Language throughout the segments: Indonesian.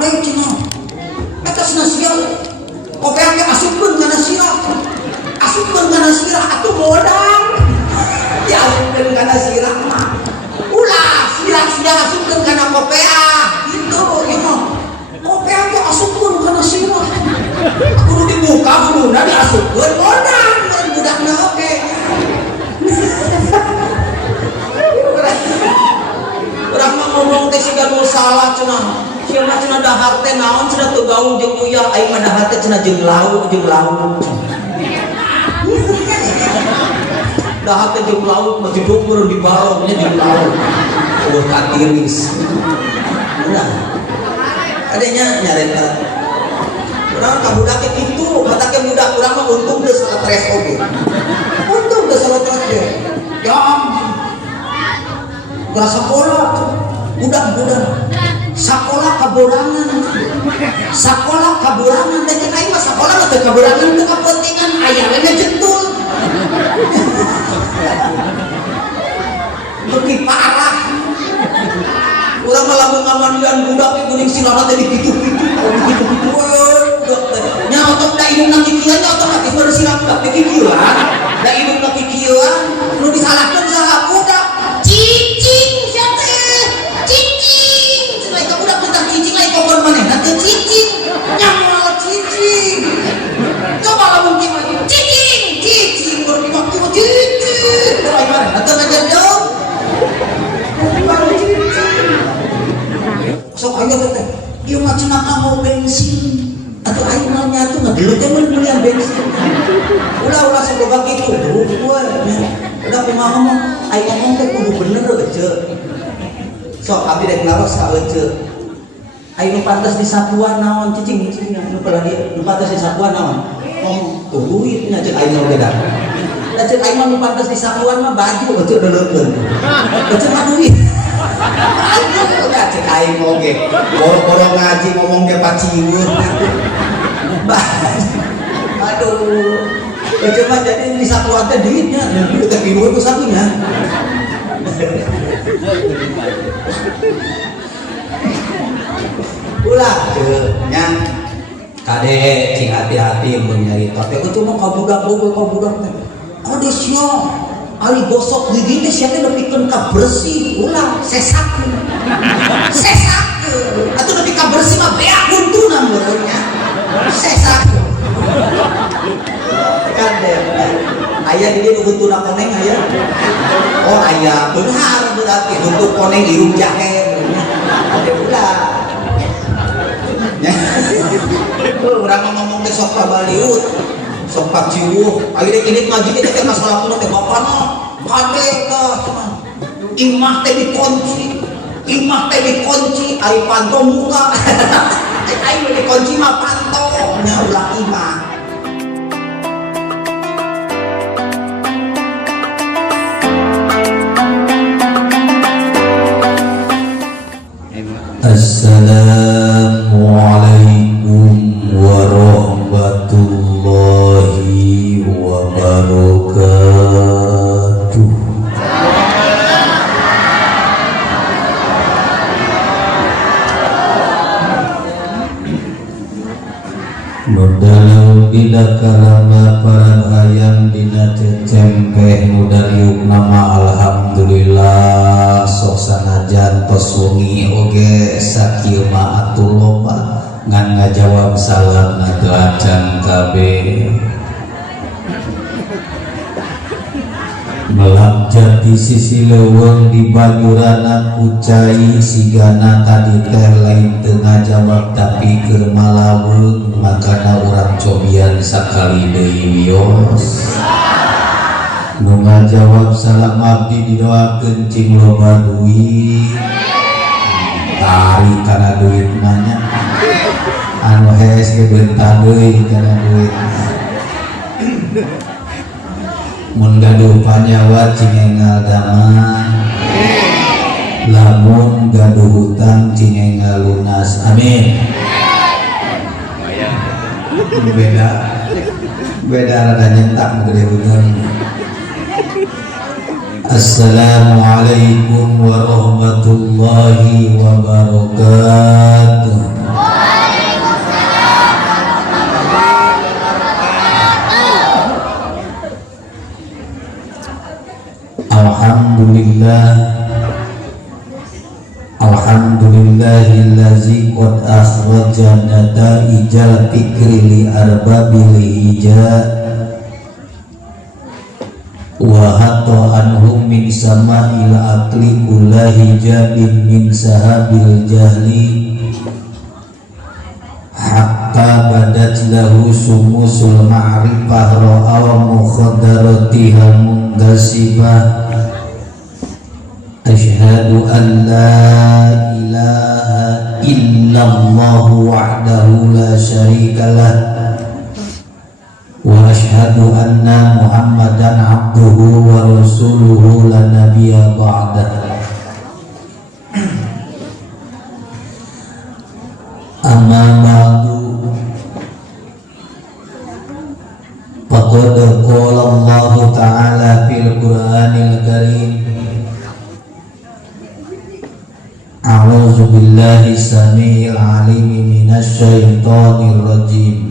kadang cina eta cenah sia kopi ake asupkeun kana sirah atuh modal diasupkeun kana sirah mah ulah sirah asupkeun kana kopea gitu ya kopea ake asupkeun kana sirah kudu dibuka kuduna diasupkeun modal budakna oke urang mah ngomong teh siga nu salah cenah sieu mah cenah dahar teh naon cenah teu gaung jeung uyah aing mah dahar teh cenah jeung lauk dahar teh jeung lauk mah jeung keur dibalognya jeung lauk eueuh katiris ulah adanya nyareta urang ka budak teh kitu batake budak urang mah untung teu stres oge untung teu stres ge ya gak sekolah budak-budak sekolah kaborangan dan kita ini sekolah atau kaborangan itu kepentingan ayamnya jentul lebih parah orang malah mengamankan budak itu kuning silahkan tadi gitu-gitu nyawa tak hidung nak kikian otomatis bersilang budak kikian tak hidung nak kikian lu disalahkan salah budak cicing supaya kamu udah bentar cicing lagi kokon mana nanti cicing nyamal cicing coba lah mungkin lagi cicing berdimak cicing supaya mana nanti ngajar dong baru cicing sok ayo teh dia macam kamu bensin atau air malnya tuh nggak dulu temen belian bensin ulah sebab gitu udah kumaha ngomong aing ngomong teh kudu bener aja sok abdi rek naros ka ece aing nu pantes di satuan naon cicing nu lagi nu pantes di satuan naon ngomong tuh duit nya cek aing oge dah da cek aing nu pantes di satuan mah baju ece deuleupkeun ece mah duit aing udah cek aing oge boro-boro ngaji ngomong ge paciweur aduh cuma jadi di satuan teh duitnya udah bingung itu satunya ulah nya kade cing hati-hati mun nyari tapi aku cuma kabudak teh adesnya ali gosok gigi teh sia teh nepikeun ka bersih ulah sesak atuh nepi ka bersih mah beak buntunan beureunya sesak kan deh ayah di dia buntuna koneng ayah oh ayah benar berarti untuk koneng irung jahe ada pula orang ngomong ke sok kabaliut sok paciuh akhirnya kini ngaji kita ke masalah kuno teh bapana kade kah imah teh dikunci ari pantau muka aing dikunci mah pantau nya ulah imah Assalamualaikum warahmatullahi wabarakatuh. Nudalau bila kalama para hayam dina cecempeh nudariuk nama alhamdulillah sok sanajan tos wengi oge sakieu mah atuh loba ngan ngajawab salam ngadoacan kabeh melam jati sisi leuweung di banyurana kucai sigana tadi teh lain teu ngajawab tapi keur malaweung makana urang cobian sakali deui wios nu ngajawab salam abdi didoakeun cing loba duit tarik kana duit nanya anu hes ge beunta deui kana duit mun gaduh panyawa cingengal daman lamun gaduh hutang cingengal lunas amin beda rada nyentak gede hutang. Assalamualaikum warahmatullahi wabarakatuh. allazi qad akhraja nataijal fikri li arbabil hija wa hatta anhum min sama'il aqli kulla hijabin min sahabil jahli hatta badat lahu sumusul ma'rifah ra'a mukhadaratiha mungasibah asyhadu an la ilaha illallah wahdahu la syarikalah wa asyhadu anna muhammadan abduhu wa rasuluhu la nabiyya ba'dah. Amma ba'du, faqad qala Allah ta'ala fil Qur'anil Karim, a'udzu billahi samii'il 'aliim minasy syaithaanir rajiim.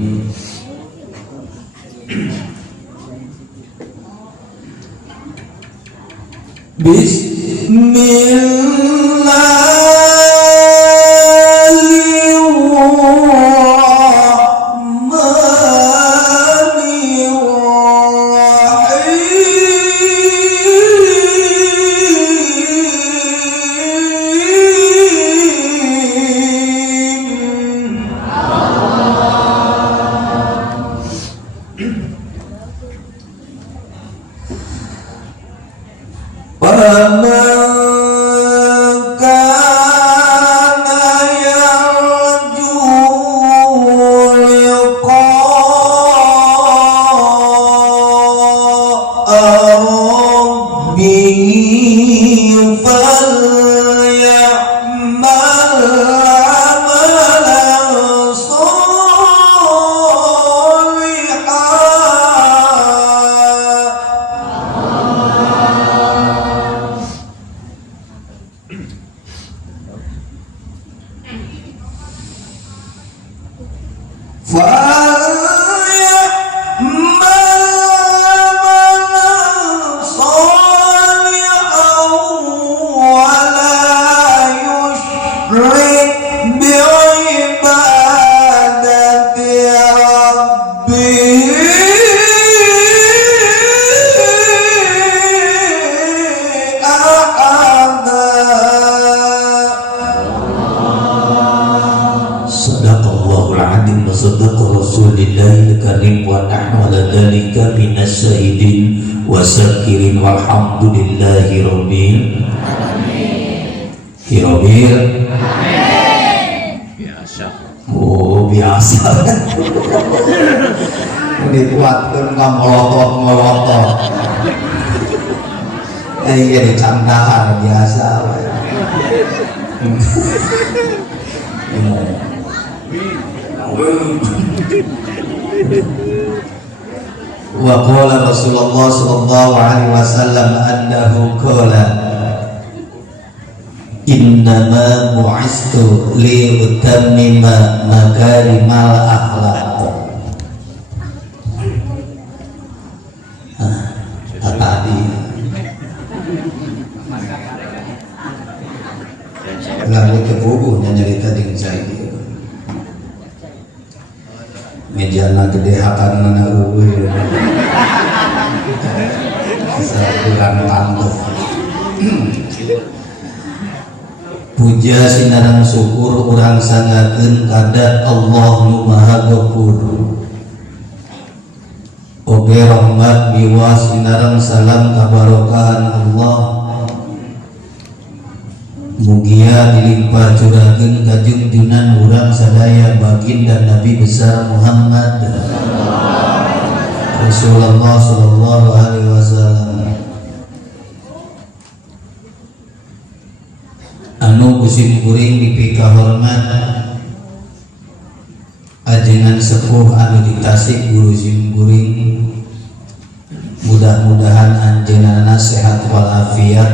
Wasakirin walhamdulillahi rabbil alamin. Biasa. Oh biasa. Ini kuatkan ngamolotot. Iya dicandakan biasa. Wa qala Rasulullah sallallahu alaihi wasallam annahu qala innama bu'istu li utammima makarimal akhlaq. Tadi lalu ke buku nyerita dengan saya mejana gede hakan mana uwe sebulan tangguh puja sinarang syukur urang sangakeun kada Allah nu maha ghafur oge rahmat biwa sinarang salam kabarokahan Allah mugia dilimpah curakeun ka junjunan urang sadaya baginda Nabi besar Muhammad Rasulullah sallallahu alaihi wasallam anu kusim kuring dipika hormat ajengan sepuh anu di Tasik guru sim kuring mudah-mudahan anjeunna sehat walafiat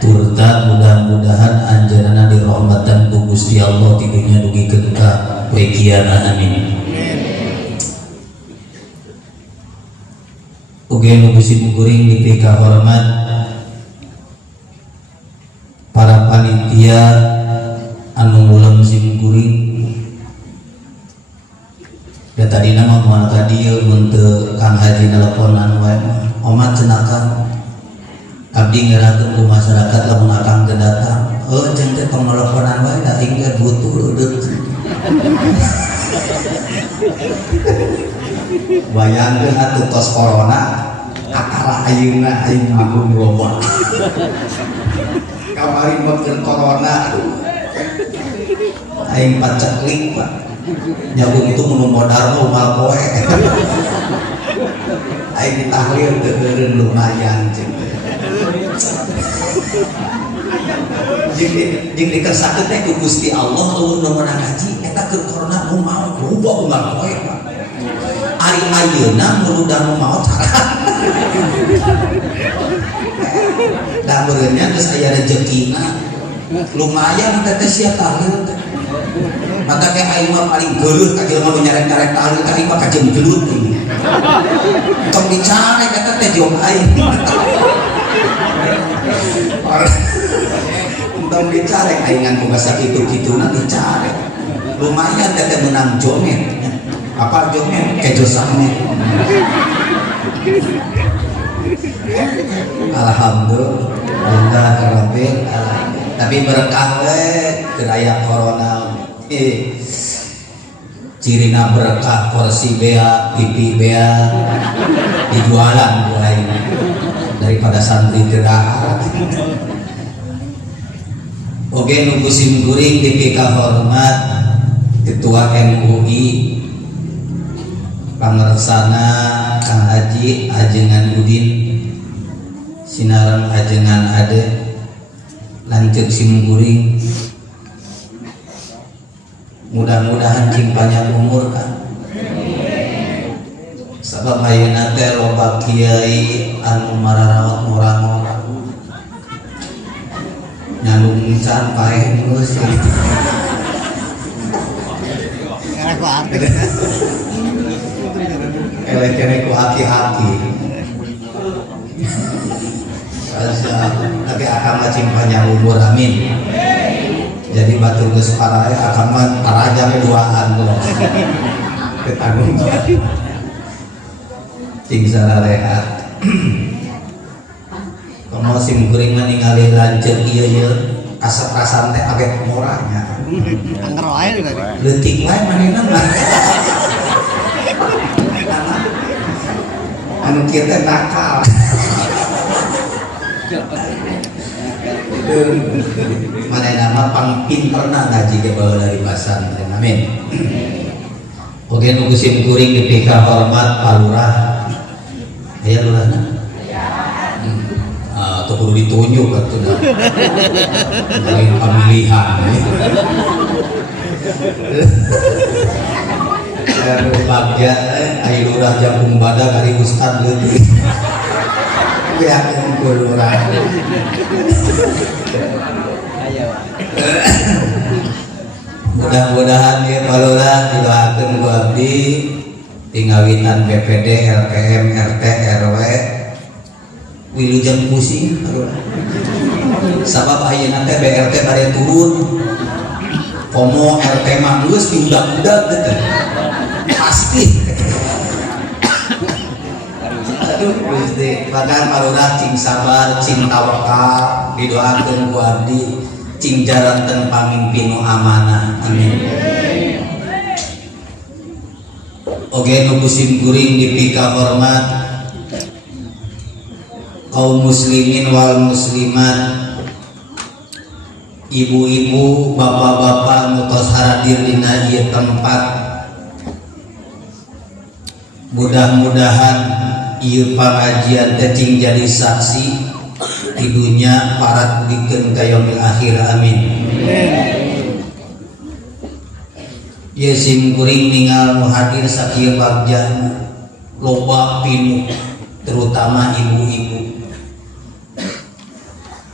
turta mudah-mudahan anjeunna dirahmatan ku Gusti Allah ti dunya dugikeun ka poe kiamat amin. Uge nu kusim kuring dipika hormat para panitia anu ulam simkuring ya tadi nama mual tadi untuk Kang Haji teleponan wae omat cenakan abdi ngerakeun ku masyarakat lamun akang teu datang jeung teh tong teleponan wae da hingga butuh udeut bayangkeun atuh tos corona akara ayeuna aing manggung loba kamari meukeun corona aing paceklik Pak nyabung itu mun modal umal poe aing ditahlil teu eureun lumayan jeung jeung dikersakakeun teh ku Gusti Allah lamun meunang haji eta keur corona nu mau rubah umal poe Pak ari ayeuna mun udah nu maot da beureunya geus aya rezekina lumayan teteh sia tahlil teh mata kayak aing mah paling geuleuh ka jelema nu nyarek-nyarek tahlil ka aing mah kajeung gelut ini tong dicarek eta teh jong aing tong dicarek aing boga sakitu-kituna dicarek lumayan teteh menang jomet apa jomet kejo samet alhamdulillah rabbil alamin tapi berkah we keraya corona cirina berkah porsi bea pipi bea dijualan lain daripada santri terahat oke nunggu simkuring DPK hormat Ketua MUI Pangersana Kang Haji Ajengan Udin Sinarang Ajengan Ade lanjut simkuring mudah-mudahan cing panjang umur kan sabab ayeuna teh loba kiai anu mararawat orang-orang nyalung can paeh geus elek-elek ku haki-haki tapi akan macing panjang umur amin jadi batur geus parae akan mah parajang duaan loh ketanggung cing sararehat komo simkuring mah ningali lanceuk ieu kasep-kasan teh abet murahnya angker wae leutik wae manehna mah anu kieu teh nakal manehna mah pang pinterna ngaji ge baheula dari pasantren amin oge nu simkuring DPK hormat Pak Lurah aya lurahna atau perlu ditunjuk atau lain pemilihan bagja ayo lurah Jampung Badak hari Ustad leutik yakin ku lurah mudah-mudahan ya Pak Lurah didoakeun ku abdi tinggawitan BPD LPM RT RW wilujeng pusing sabab ayeuna teh BRT bade turun komo RT mah geus diudak-udak teh pasti aduh Gusti padahal Pak Lurah cing sabar cing tawakal didoakeun ku abdi cing jaranten pamimpin nu amanah amin oge nu simkuring DPK hormat kaum muslimin wal muslimat ibu-ibu bapak-bapak nutos hadir dina ieu tempat mudah-mudahan ieu pengajian teh cing jadi saksi di dunya parat dikeun ka yaumil akhir amin ieu simkuring ningal nu hadir sakieu bagja loba pinuh terutama ibu-ibu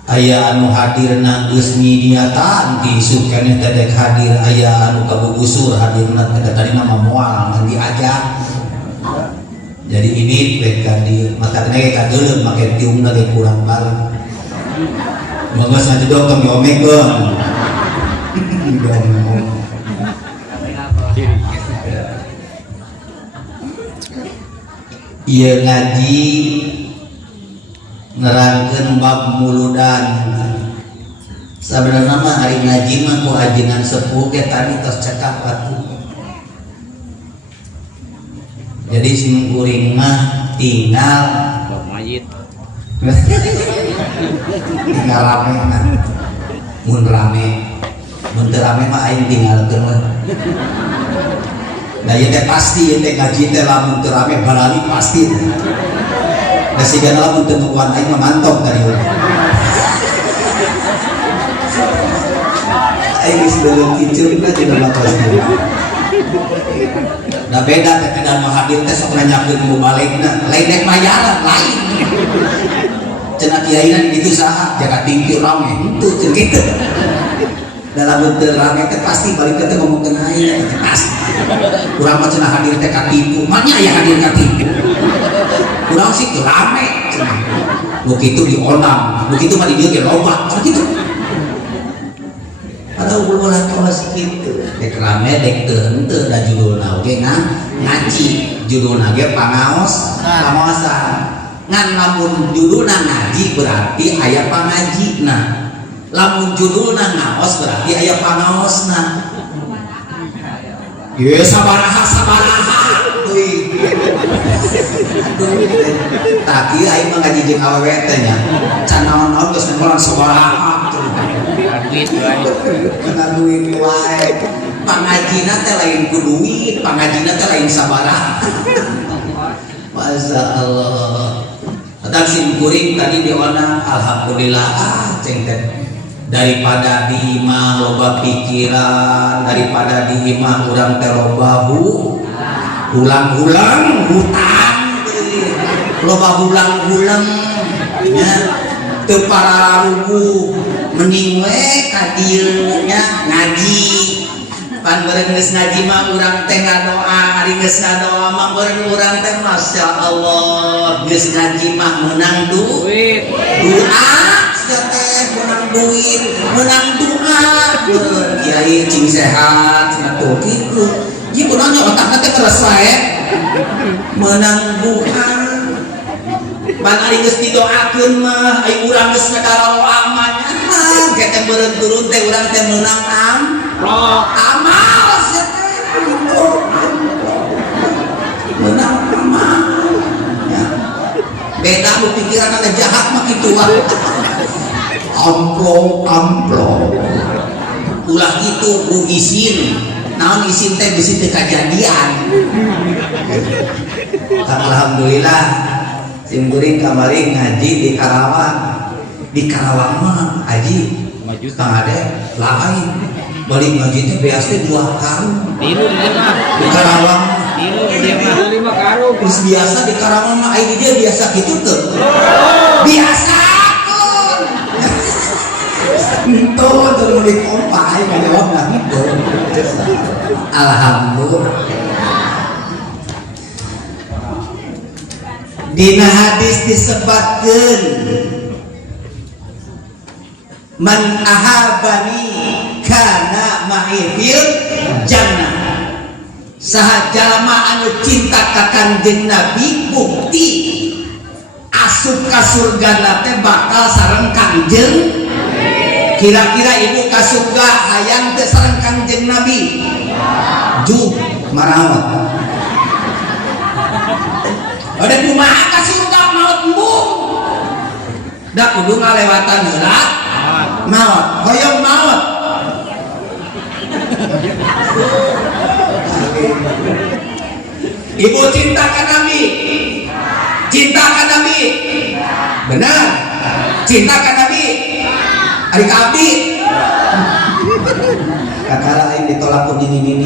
aya anu hadirna geus nyidietan di sukene teh hadir aya anu kabugusur hadirna teh tadi nama moal ngan diajak jadi ini beda di mata kene ka geuleuh make tiungna ge kurang balik mangga sajedok tong diomekeun Iya ngaji nerangkeun bab muludan. Sebenarnya mah hari ngaji mah ku ajengan sepuh ge tadi tos cekak batu. Jadi simkuring mah tinggal mayit. tinggal rame kan. Mun rame, mun teu rame mah aing tinggalkeun we. Nah ieu teh pasti ieu teh ngaji teh lamun teu rame barali pasti. Da sigana lamun teu nukuan aing mah mantong tadi. Aing geus deuleuh kiceuna cenah mah pasti. Da beda teh kedan hadir teh sok nanyakeun mubalikna, lain rek mayaran lain. Cenah kiaina ditu saha jaga tinggi rame henteu cenah kitu. Dalam bentuk rame teh pasti balik teh ngomongkeun aing teh pasti. Urang mah cenah hadir teh ka tipu, mah nya aya hadir ka tipu. Urang sih teu rame cenah. Nu kitu dionam, nu kitu mah di dieu ge loba, cenah kitu. Padahal ulah kelas kitu. Dek rame dek teu henteu da judulna oge ngaji. Judulna ge pangaos, pangaosan. Ngan lamun judulna ngaji berarti aya pangajina. Lamun judulna ngaos berarti aya pangaosna. Ye sabaraha euy. Tapi aing mah ngaji jeung awewe teh nya. Can naon-naon geus nembolan sabaraha. Duit wae. Kena duit wae. Pangajina teh lain ku duit, pangajina teh lain sabaraha. Masya Allah. Dan simkuring tadi diona alhamdulillah ceng teh. Daripada di imah loba pikiran, daripada di imah urang teh loba ulang-ulang hutang, loba ulang-ulang nya teu pararugu mending we ka dieu nya ngaji. Pan beureun geus ngaji mah urang teh ngadoa, ari geus ngadoa mah beureun urang teh masyaallah geus ngaji mah meunang duit. Doa teh menang duit, menang doa. Kiai cing sehat, cenah tuh kitu. Ieu kunaon otakna teh selesai. Menang doa. Pan ari geus didoakeun mah ai urang geus ngadaroa mah nya kita beureun turun teh urang teh meunang amal sia teh. Meunang amal. Ya. Beda lu pikiran ada jahat mah kitu wae. Amplop ulah gitu bu izin naon izin teh bisi teu kajadian. Alhamdulillah simkuring kamari ngaji di Karawang mah aji Kang Ade lain balik ngaji teh biasa 2 karung Tiru dia mah di Karawang tiru dia mah 5 karung terus biasa di Karawang mah ai dia biasa gitu tuh biasa itu terus di kompai menjawab gitu. Alhamdulillah. Dina hadis disebutkan man ahabani kana ma'i fil jannah. Saha jalma anu cinta ka Kanjeng Nabi bukti asup ka surga teh bakal sareng Kanjeng. Kira-kira ibu ka surga hayang teu sareng Kanjeng Nabi? Juh marawat. Ode kumaha ka surga maot embung? Da kudu ngalewatan heula maot. Hoyong maot. Ibu cinta ka Nabi? Cinta ka Nabi? Benar? Cinta ka Nabi? Ari kabi kakara lain ditolak ku nini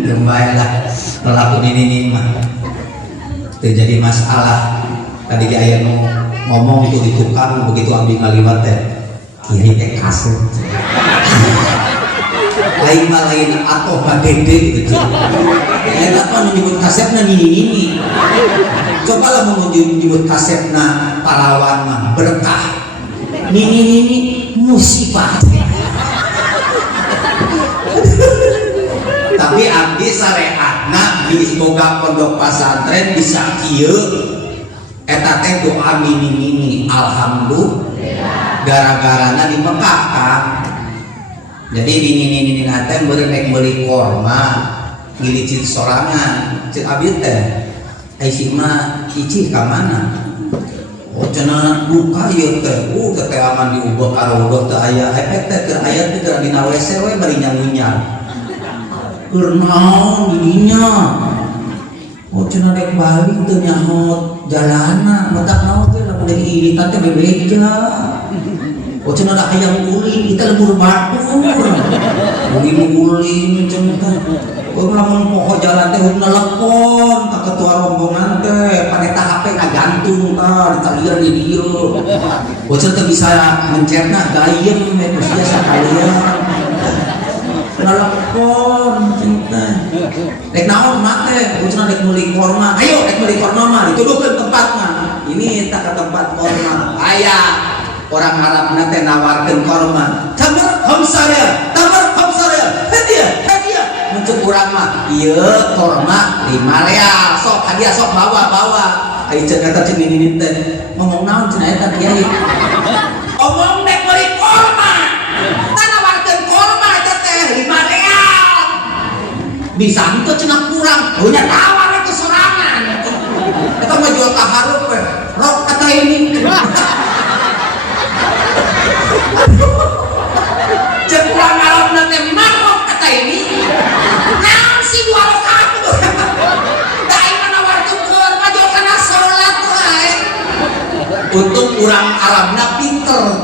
gembae lah tolak ku nini mah terjadi masalah. Tadi di aya ngomong itu di tukang begitu abdi ngaliwat teh kiai teh kasut lain mah lain atoh kadede gitu lain apa nyebut kasepna nini coba lah mau nyebut kasepna parawan mah berkah nini musibah di boga pondok pesantren bisa kieu eta teh doa mini-mini alhamdulillah gara-garana di Mekah kan. Jadi mini-mini nate meureun rek meuli korma gilicin sorangan cek abi teh ai si mah cicih ka mana. Oh cenah duka ieu teh teh aman diubah karo ubah teu aya efek teh keur aya teh keur dina WC we bari nyang-nyang. Keur naon dirinya. Oh cenah rek balik teu nyaho jalana matak naon teh lamun dari iritan teh bebeja. Oh cenah da hayang uling kita lembur batur. Uling-uling cenah teh. Oh lamun poho jalan teh urang nelpon ka ketua rombongan teh paneta HP ngagantung tah ditalieur di dieu. Oh cenah teh bisa mencetna gayem eta sia sakalian. Nelpon cenah. Rek naon mah teh cenah rek meuli korma. Ayo rek meuli korma mah dituduhkeun tempatna. Ini tak ke tempat korma. Aya orang Arab nanti nawarkan korma. Tamar hamsaya, tamar hamsaya. Hadiah muncul kurang mah iya korma 5 real sok hadiah sok bawa ayo cenah teh ini teh ngomong naon cenah eta kiai omong dek beli korma tah nawarkeun korma eta teh 5 real bisa henteu cenah kurang nya tawar ke sorangan eta mah jual kahareup rok kata ini cek kurang Arab nanti marok kata ini naon si 2 rakaat da ieu nawarkeun korma jo kana salat wae untung urang Arabna pinter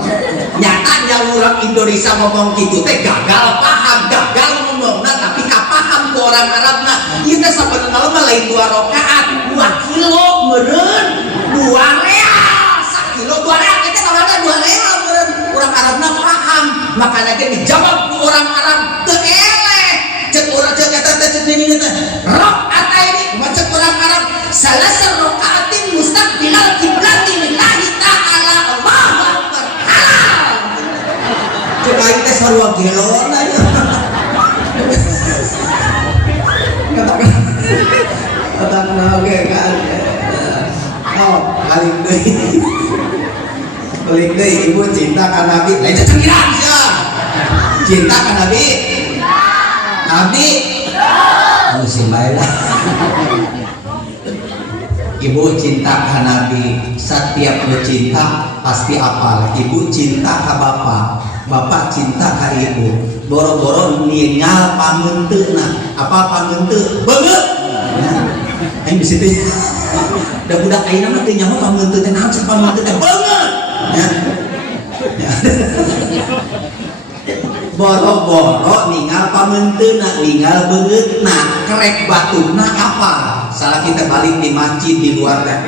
nyatanya urang Indonesia ngomong gitu teh gagal paham gagal ngomongna tapi kapaham ku orang Arabna ieu teh sabenerna mah lain 2 rakaat 2 kilo meureun 2 real 1 kilo 2 real kita nawarna 2 real meureun urang Arabna paham makanya ge dijawab ku orang Arab teu eleh cek urang cek eta teh cek ini teh rok ata ini macet orang Arab salasar rakaatin mustaqbilal kiblati lillahi ta'ala Allahu akbar halal cek aing teh sarua gelon aja kata oke kan oh balik deui ibu cinta ka Nabi lain cecengiran sia cinta ka Nabi Nabi musim bae lah ibu cinta ka Nabi setiap lu cinta pasti apal ibu cinta ka bapak cinta ka ibu boro-boro ningal pangeunteuna apa pangeunteun beungeut aing di situ da budak ayeuna mah teu nyaho pangeunteun teh naon sih pangeunteun teh beungeut boro-boro ningal pamenteuna ningal beungeutna kerek batuna apa salah kita balik di masjid di luar teh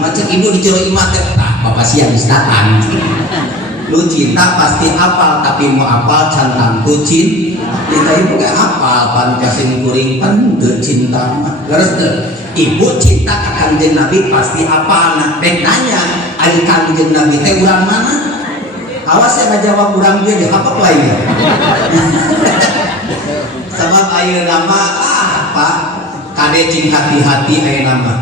macet ibu di jero imah teh bapak siang istaan lu cinta pasti apal tapi mau apal cantang kucing kita ibu gak apal pan kasih kuring pan teu cinta mah gares teu ibu cinta ka Kangjeng Nabi pasti apal nah bek nanya ari Kangjeng Nabi teh urang mana awas ya ngajawab urang dia dihapap lain sebab ayeuna nama apa kade cing hati-hati ayeuna nama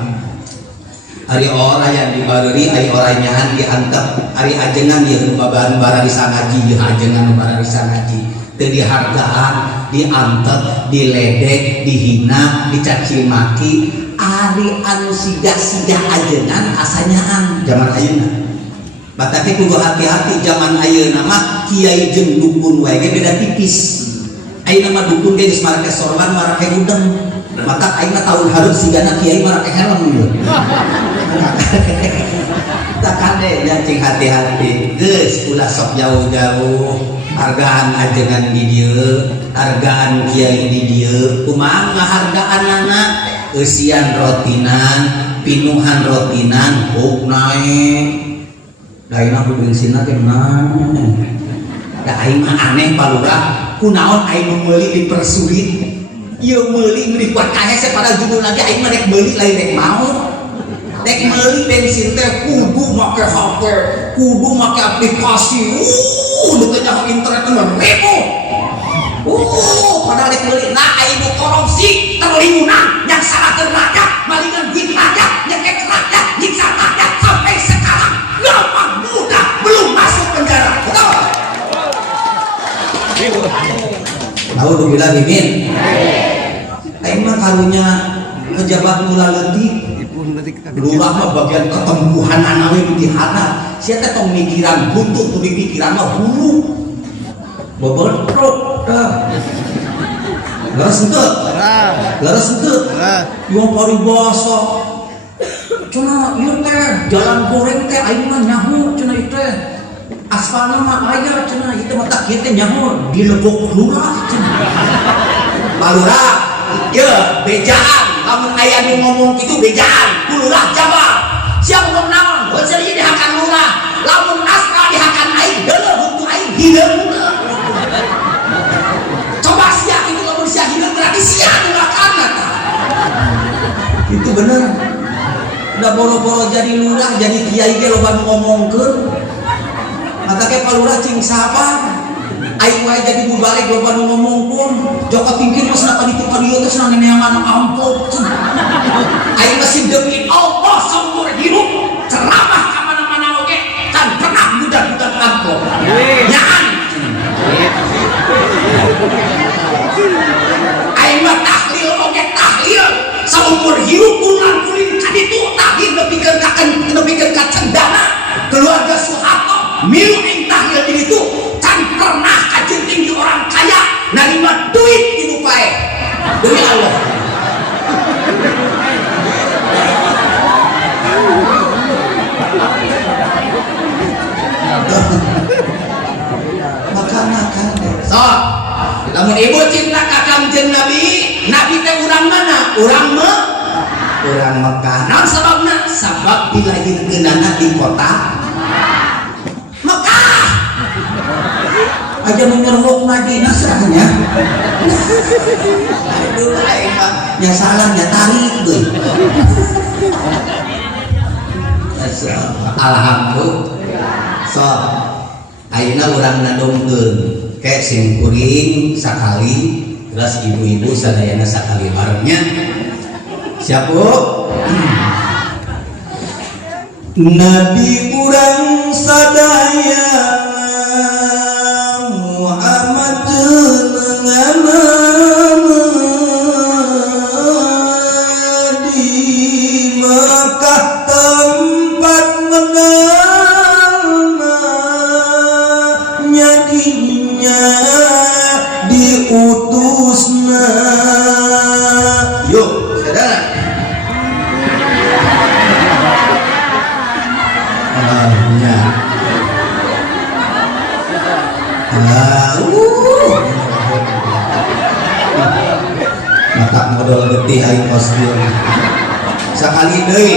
hari orang yang dibaluri hari orang yang diantep hari ajengan dia nubaban bara bisa ngaji dia ajengan bara bisa ngaji teu dihargaan diantep diledek dihina dicaci maki ari anu sidah-sidah ajengan asanyaan zaman ayeuna batake kudu hati-hati zaman ayeuna mah kiai jeung dukun wae beda tipis ayeuna mah dukun ge geus marake sorban marake udeng mata aing mah tahun hareup sigana kiai marake helm gitu tak kade cing hati-hati geus ulah sok jauh-jauh hargaan ajengan di dieu hargaan kiai di dieu kumaha ngahargaanna eusian rotinan pinuhan rotinan huk naik daina ku bensinna teh naon da aing mah aneh palurah kunaon aing meuli dipersulit ieu meuli dikuat kahese pada judul lagi aing mah rek meuli lain rek mau rek meuli bensin teh kudu make HP kudu make aplikasi teu nyaho internet mah ribu padahal rek meuli nah aing nu korupsi terlimunah nya Naudzubillah min. Aing mah karunya pejabat mula leutik. Lurah mah bagian ketembuhan anawe di hana. Sia teh tong mikiran buntut tuh pikiran mah hulu. Bobotrok dah. Leres henteu? Yung paribasa. Cenah ieu teh jalan goreng teh aing mah nyaho cenah ieu teh. Aspalna mah aya cenah ieu mah tak kieu teh nyaho di Lebok Lurah cenah. Palurah, ieu bejaan. Lamun aya nu ngomong kitu bejaan. Lurah Jawa. Siap ngomong naon? Heuh ieu dihakan lurah. Lamun aspal dihakan aing deuleuh untuk aing hideung. Coba sia kitu lamun sia hideung berarti sia nu lakarna tah. Itu bener. Udah boro-boro jadi lurah jadi kiai ge loba nu ngomongkeun. Mata ke palurah cing sabar. Aing wae jadi bubalik loba nu ngomongkeun. Joko tingkin mah cenah ka ditu ka dieu teh cenah neneangan amplop. Aing masih demi Allah seumur hidup ceramah ka mana-mana oge kan pernah budak-budak amplop. Nyaan. Aing mah tahlil oge tahlil seumur hidup ulang kulit ka ditu tahlil nepikeun ka cendana keluarga Soeharto milu aing tahlil di ditu can pernah kajenting di orang kaya narima duit di pae demi Allah. Makan so lamun ibu cinta ka Kangjeng Nabi teh urang mana? Urang Mekah. Naon sababna? Sabab dilahirkeunana di kota Mekah. Aja menyerhok Madinah serahnya. Aduh aing mah nya salah nya tarik deui. Alhamdulillah. So ayeuna urang nadongkeun ke sing kuring sakali terus ibu-ibu sadayana sakali barengnya. Siap Bu? Nabi urang sadaya Muhammad jenengan di Mekah tempat menana nyadinya diutusna. Yuk saudara. Mata modal getih aing kostum sakali deui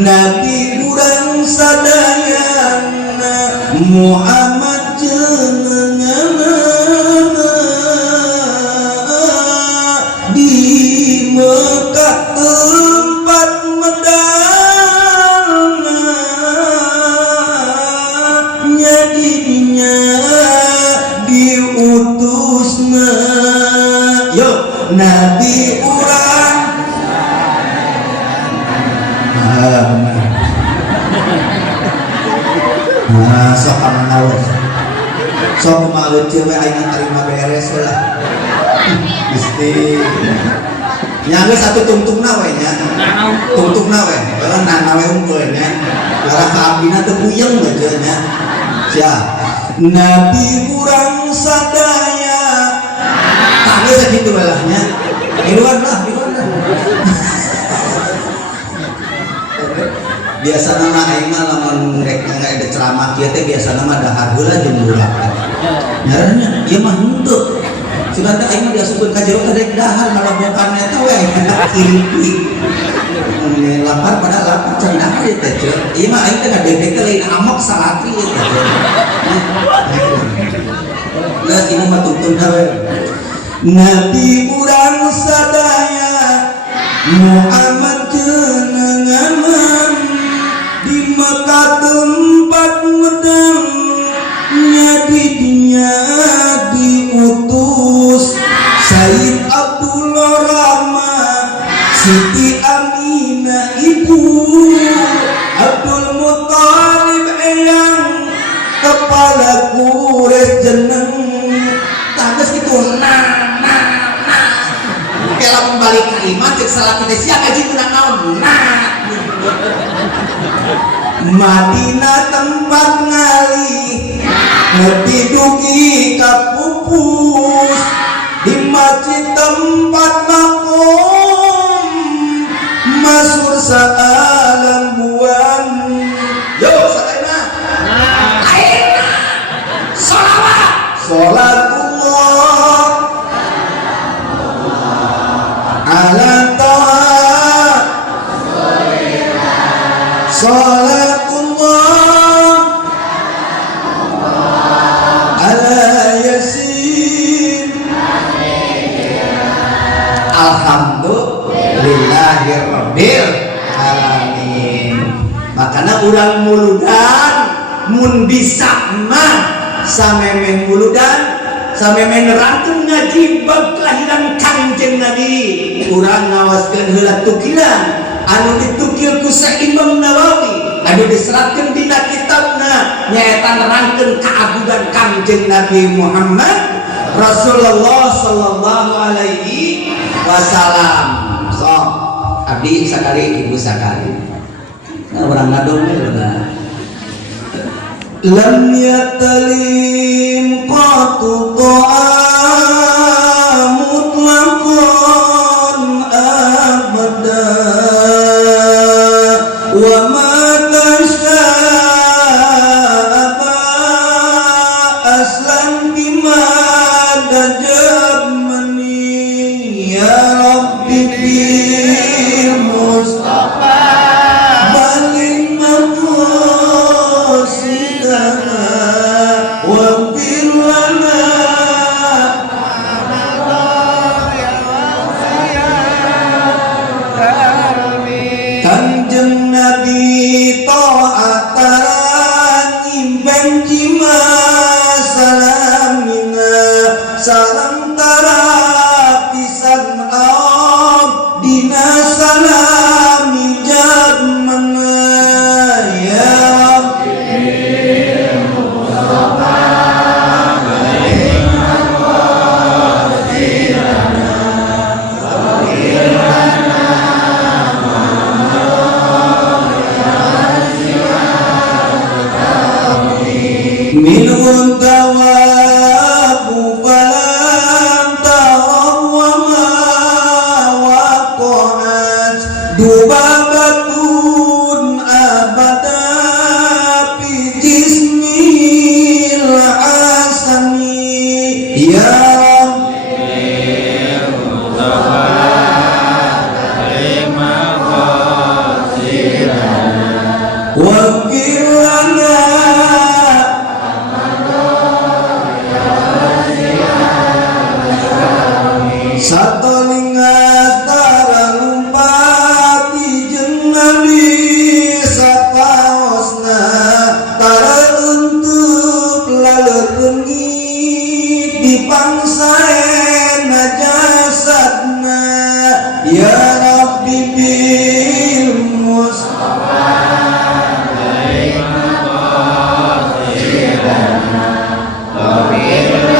Nabi urang sadaya Muhammad jenengan di Mekah tempat medana nyadinya diutusna. Yo Nabi urang sok amanaos sok malu cewek aing tarima beres lah Gusti nya satu tungtungna we nya tungtungna we orang nana we unggul nya lara ka abdina teu puyeng aja nya sia Nabi urang sadaya tangge sakitu belahnya di luar lah biasa nama aing mah lamun rek ada ceramah kieu teh biasa nama dahar heula jeung lurah nyarana ieu mah henteu sudah teh aing mah diasupkeun ka jero teh rek dahar ngalobokan eta we kiri lapar pada lapar cenah ieu teh ieu mah aing teh ngadeg teh lain amok salaki ieu teh geus ieu mah tuntun we Nabi urang sadaya Muhammad jenengan di Mekah tempat medang nyadinya diutus Sayyid Abdullah Rahman Siti Aminah ibu Abdul Muthalib eyang kepala Quraisy jeneng lamun balik ka imah cek salaki teh sia gaji menang naon nah Madinah tempat ngali nepi dugi ka pupus di masjid tempat makom masur saalam buan yo sakaina aina sholawat sholatullah ala ta'a sholatullah ala yasin alhamdulillahirabbil alamin. Makanya urang muludan mun bisa mah sameme muludan sameme nerangkeun ngaji bab kelahiran Kangjeng Nabi urang ngawaskeun heula tukilan anu ditukil ku Sa Imam Nawawi anu diseratkeun dina kitabna nyaeta nerangkeun kaagungan Kangjeng Nabi Muhammad Rasulullah sallallahu alaihi wasallam. Sok abdi sakali ibu sakali nah urang ngadong lah lam yatalim qatu ta'am mutlaqan abada wa ma tasyaaba aslan bima dajamani ya rabbi bil mustafa balik maqasidana wa birlana Kanjeng Nabi ta'ataran nyimpen jima salamina sareng tarapisan dina salami jamana ya Rabbi Mustafa balik maqasidana wa birlana minun tawabu falam tawawama waqa'at dubabatun abada fi jismil asani ya Rabbi Mustafa balik maqasidana wa birlana satolingas taralumpati jeung Nabi sapaosna tareunteup lalereungit di pangsaena jasadna ya Rabbi bil mustafa balik maqasidana wa birlana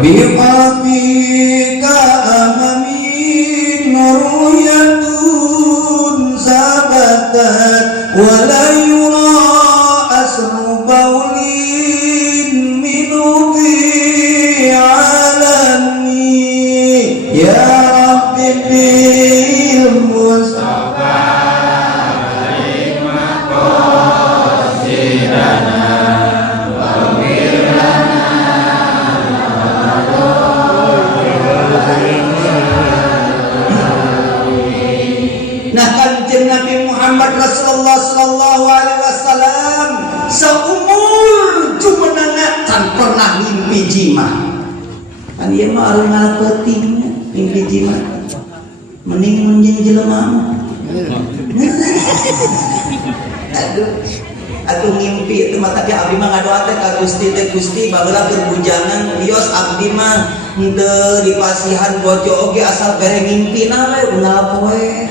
bifafika amamin nuruyatun sabatat wala yura asru baulin minubi alami ya Rabbi bil mustafa balik maqasidana wa birlana nah Kanjeng Nabi Muhammad Rasulullah sallallahu alaihi wasallam seumur jumenana tan pernah mimpi jima kan ieu mah areun ngalapetingnya mimpi jima mending nunjing jelema aduh ngimpi itu mata ke abdi mah ngadoa teh ka Gusti teh Gusti baheula keur bujangan bios abdi mah henteu dipasihan bojo oge asal bere ngimpina we unaha poe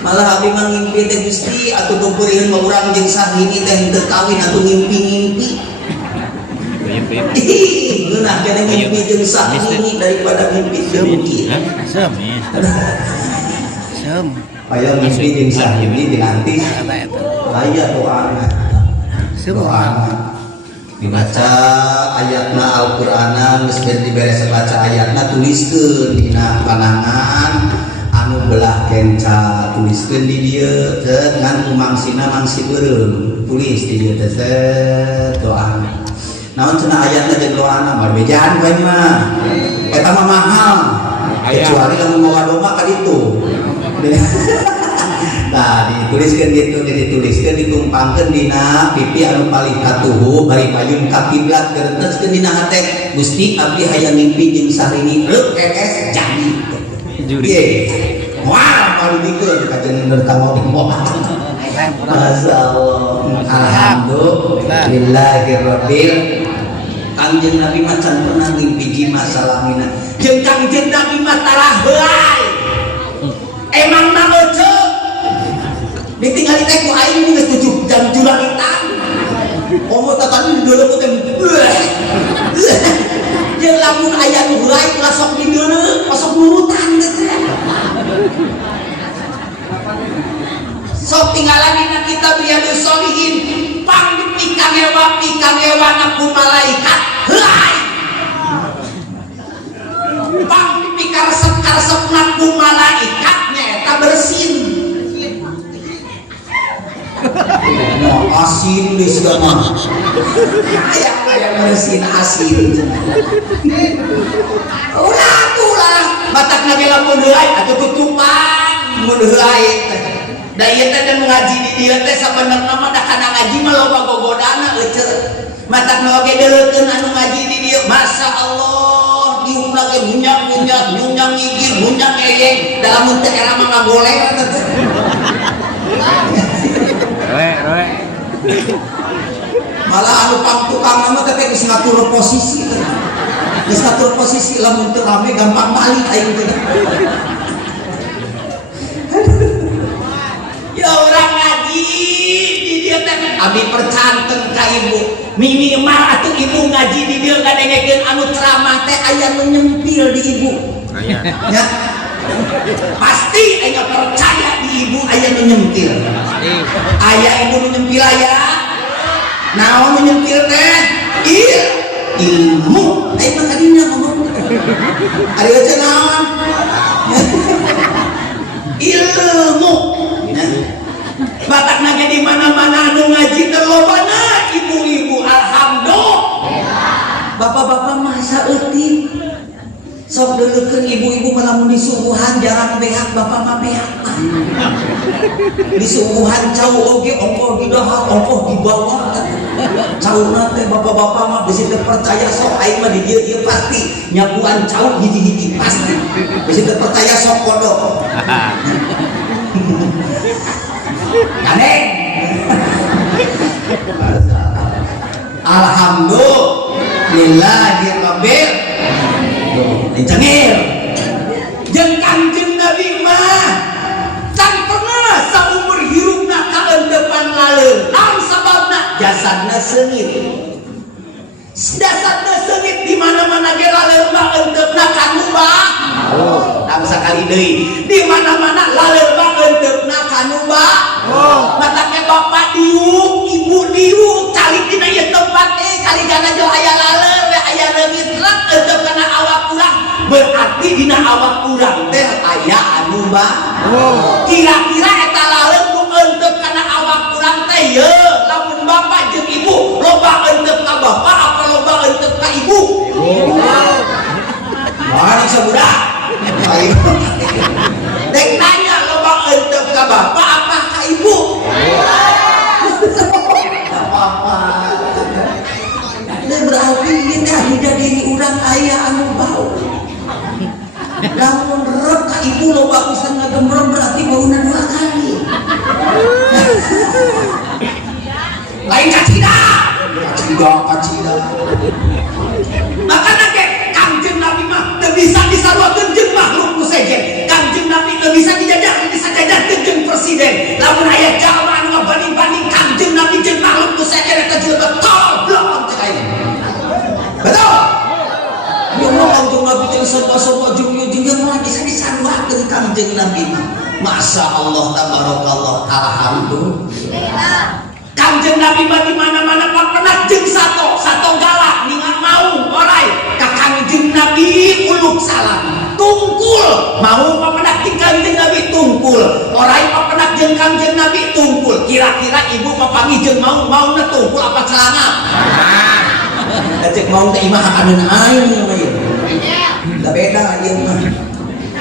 malah abdi mah ngimpi teh Gusti atuh tupurieun mah urang jeung sahini teh henteu kawin atuh ngimpi-ngimpi Puyem. Ih, ngeunah kene mimpi jeung sakini daripada mimpi dengki. Sem ya. Sem. Aya mimpi jeung sakini dinanti aya doana. Dibaca ayatna Al-Qur'ana geus diberes baca ayatna tuliskeun dina panangan anu belah kenca tuliskeun di dieu teh ngan mangsina mangsi beureum tulis di dieu teh doa naon cenah ayatna jeung doana mah bejaan bae mah eta mah mahal kecuali lamun moga domba ka ditu. Nah, dituliskan gitu, dituliskan ditumpangkan dina pipi anu paling katuhu bari payun ka kiblat geureuteuskeun dina hate Gusti abdi hayang mimpi jeung sarini reup kekes jadi. Ye. Wah, baru dikeun ka jendeun ka mobil. Masyaallah. Alhamdulillahirabbil Kanjeng Nabi macan pernah mimpi ji masalamina. Jeung Kanjeng Nabi mah tarah heulai. Emang na ojo ditinggali teh ku aing geus 7 jam juragitan. Omo tatan dulu teh. Jeung lamun aya nu heulai ulah sok dideuleu, sok nurutan teh. Sok tinggalan dina kitab Riyadhus Shalihin, pang pikangewa ku malaikat heulai. Pang dipikaresep-karesepna ku malaikat nyaeta bersin. Asin di segala ayam bersin asin ulah batak nage lamun heulai atuh tutupan mun heulai da ieu teh ngaji di dieu teh sabenerna mah da kana ngaji mah loba gogodana euceur matak nu oge deuleukeun anu ngaji di dieu masyaallah diumna ge munyak ngigir munyak eyeng da lamun teh era mah ngagoleng teh Roe. Malah anu pangtukang nama teh geus ngatur posisi. Geus ngatur posisi lamun teu rame gampang balik aing teh. Ya urang ngaji di dieu teh abi percanten ka ibu. Minimal atuh ibu ngaji di dieu ngadengekeun anu ceramah teh aya nu nyempil di ibu. Aya. Ya. Pasti aya percaya di ibu aya nu nyempil. Aya ibu nu nyempil aya. Naon nu nyempil teh? Ilmu. Aing mah kadinya ngomong. Ari aja naon? Ilmu. Batakna ge di mana-mana anu ngaji teh lobana ibu-ibu alhamdulillah. Bapak-bapak masa eutik. Sok deuleukeun ibu-ibu melamun disuguhan jarang beak bapak mah beak. Disuguhan cau oge ongkoh di dahar ongkoh di bawah. Cauna teh bapak-bapak mah bisi teh percaya sok aing mah di dieu ieu pasti nyapuan cau hiji-hiji pasti. Bisi teh percaya sok kodok. Ganeng. Alhamdulillahirabbil Cengir jeung Kanjeng Nabi mah can pernah saumur hirupna kaendepan laleur naon sababna jasadna seungit di mana-mana ge laleur mah eunteupna kanu bah tang sakali deui di mana-mana laleur mah eunteupna kanu bah matake bapak diuk ibu diuk calik dina ieu tempat calik gana jo aya laleur aya leungit rek eunteupna awak urang berarti dina awak urang teh aya anu bah kira-kira eta laleur nu eunteuk kana awak urang teh ye lamun bapak jeung ibu loba eunteuk ka bapak apa loba eunteuk ka ibu wah sabudak dek tanya loba eunteuk ka bapak apa ka ibu berarti kita hidup diri orang aya anu bau lamun rep ka ibu loba pisan ngagemrem berarti bauna 2 kali lain kacida makanya ke Kanjeng Nabi mah teu bisa disaruakeun jeung makhluk nu sejen Kanjeng Nabi teu bisa disajajakeun jeung presiden lamun aya jalma anu ngabanding-banding Kanjeng Nabi jeung makhluk nu sejen eta jelema goblok cek aing Masya Allah tabarakallah alhamdulillah. Kanjeng Nabi di mana-mana pernah jeung sato galak ningan mau orai ka Kanjeng Nabi uluk salam tungkul mau pernah di Kanjeng Nabi tungkul orai pernah jeung Kanjeng Nabi tungkul kira-kira ibu papangi jeung mau na tungkul apa celana cek mau teh imah akan aing ieu da beda ieu mah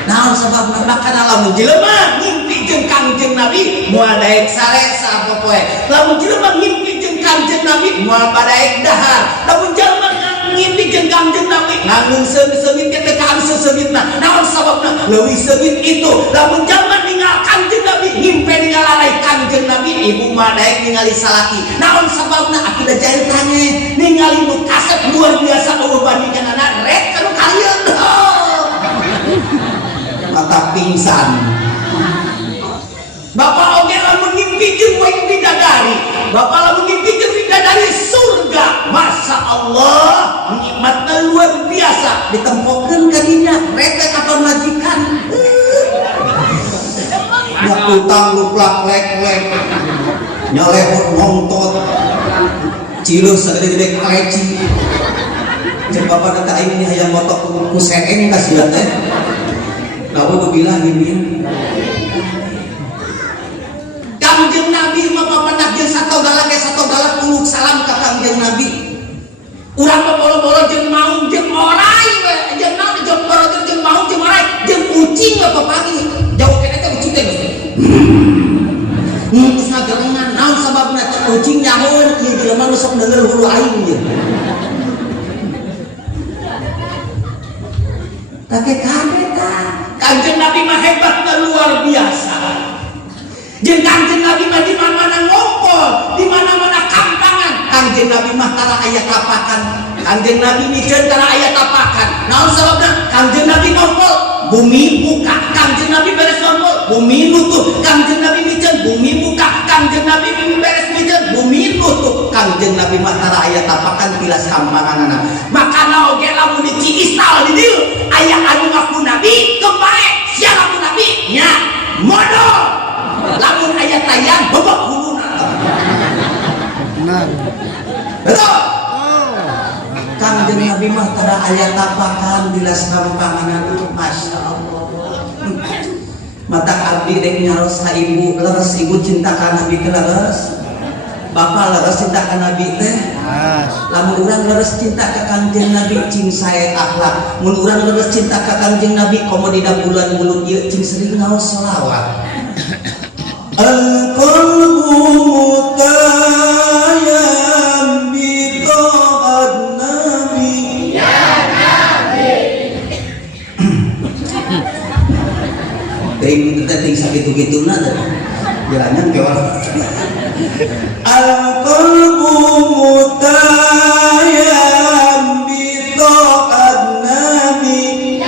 naon sababna makana lamun jelema ngimpi jeung Kanjeng Nabi moal daek sare sapopoe lamun jelema ngimpi jeung Kanjeng Nabi moal badaek dahar lamun jelema ngimpi jeung Kanjeng Nabi nganggung seumit teh ka seumit-seumit naon sababna leuwih seumit itu lamun jelema ningal Kanjeng Nabi ngimpi ningal lalai Kanjeng Nabi ibu mah daek ningali salaki naon sababna akidah jahil tanya ningali nu kasep luar biasa eueuh bandinganna rek kanu kalian mata pingsan. Bapak oge lamun ngimpi jeung wae bidadari bapak lamun ngimpi jeung bidadari surga Masya Allah nikmatna luar biasa ditempokkeun ka dinya rek apa majikan nya utang luplak lek-lek nyalehot ngontot cileus sagede-gede kaleci cek bapak teh aing hayang motok ku seeng kasihan teh lalu bilang gini Kanjeng Nabi mah papanak jeung sato galak uluk salam ka Kanjeng Nabi urang mah boro-boro jeung maung jeung orai we jeung naon jeung boro jeung maung jeung orai jeung kucing mah papagi jauh kene teh kucing teh geus ngagerengan naon sababna kucing nyamun ieu jelema nu sok deuleur hulu aing ieu tapi kabeh tah Kanjeng Nabi mah hebatna luar biasa jeung Kanjeng Nabi mah di mana-mana ngompol di mana-mana kampangan Kanjeng Nabi mah tara aya tapakan Kanjeng Nabi mikeun tara aya tapakan naon sababna Kanjeng Nabi ngompol bumi buka Kanjeng Nabi beres ngompol bumi nutup Kanjeng Nabi mikeun bumi buka Kanjeng Nabi beres mikeun bumi nutup Kanjeng Nabi mah tara aya tapakan tilas kampanganna makana oge lamun diciistal di dieu aya anu ngaku Nabi kebae sia ngaku Nabi nya modal lamun aya tayang bebek huluna betul Kanjeng Nabi mah tara aya tapakan dilas kampanganan Masya Allah mata abdi dek nyaros ka ibu leres ibu cinta ka Nabi teh leres bapak leres cinta ka Nabi teh lamun urang leres cinta ka Kanjeng Nabi cing sae akhlak mun urang leres cinta ka Kanjeng Nabi komo dina bulan mulut ieu cing sering ngaos shalawat al-qalbu mutayyam bi ta'at Nabi ya Nabi ting sakitu-kituna teh jalannya ke orang al-qalbu mutayyam bi ta'at Nabi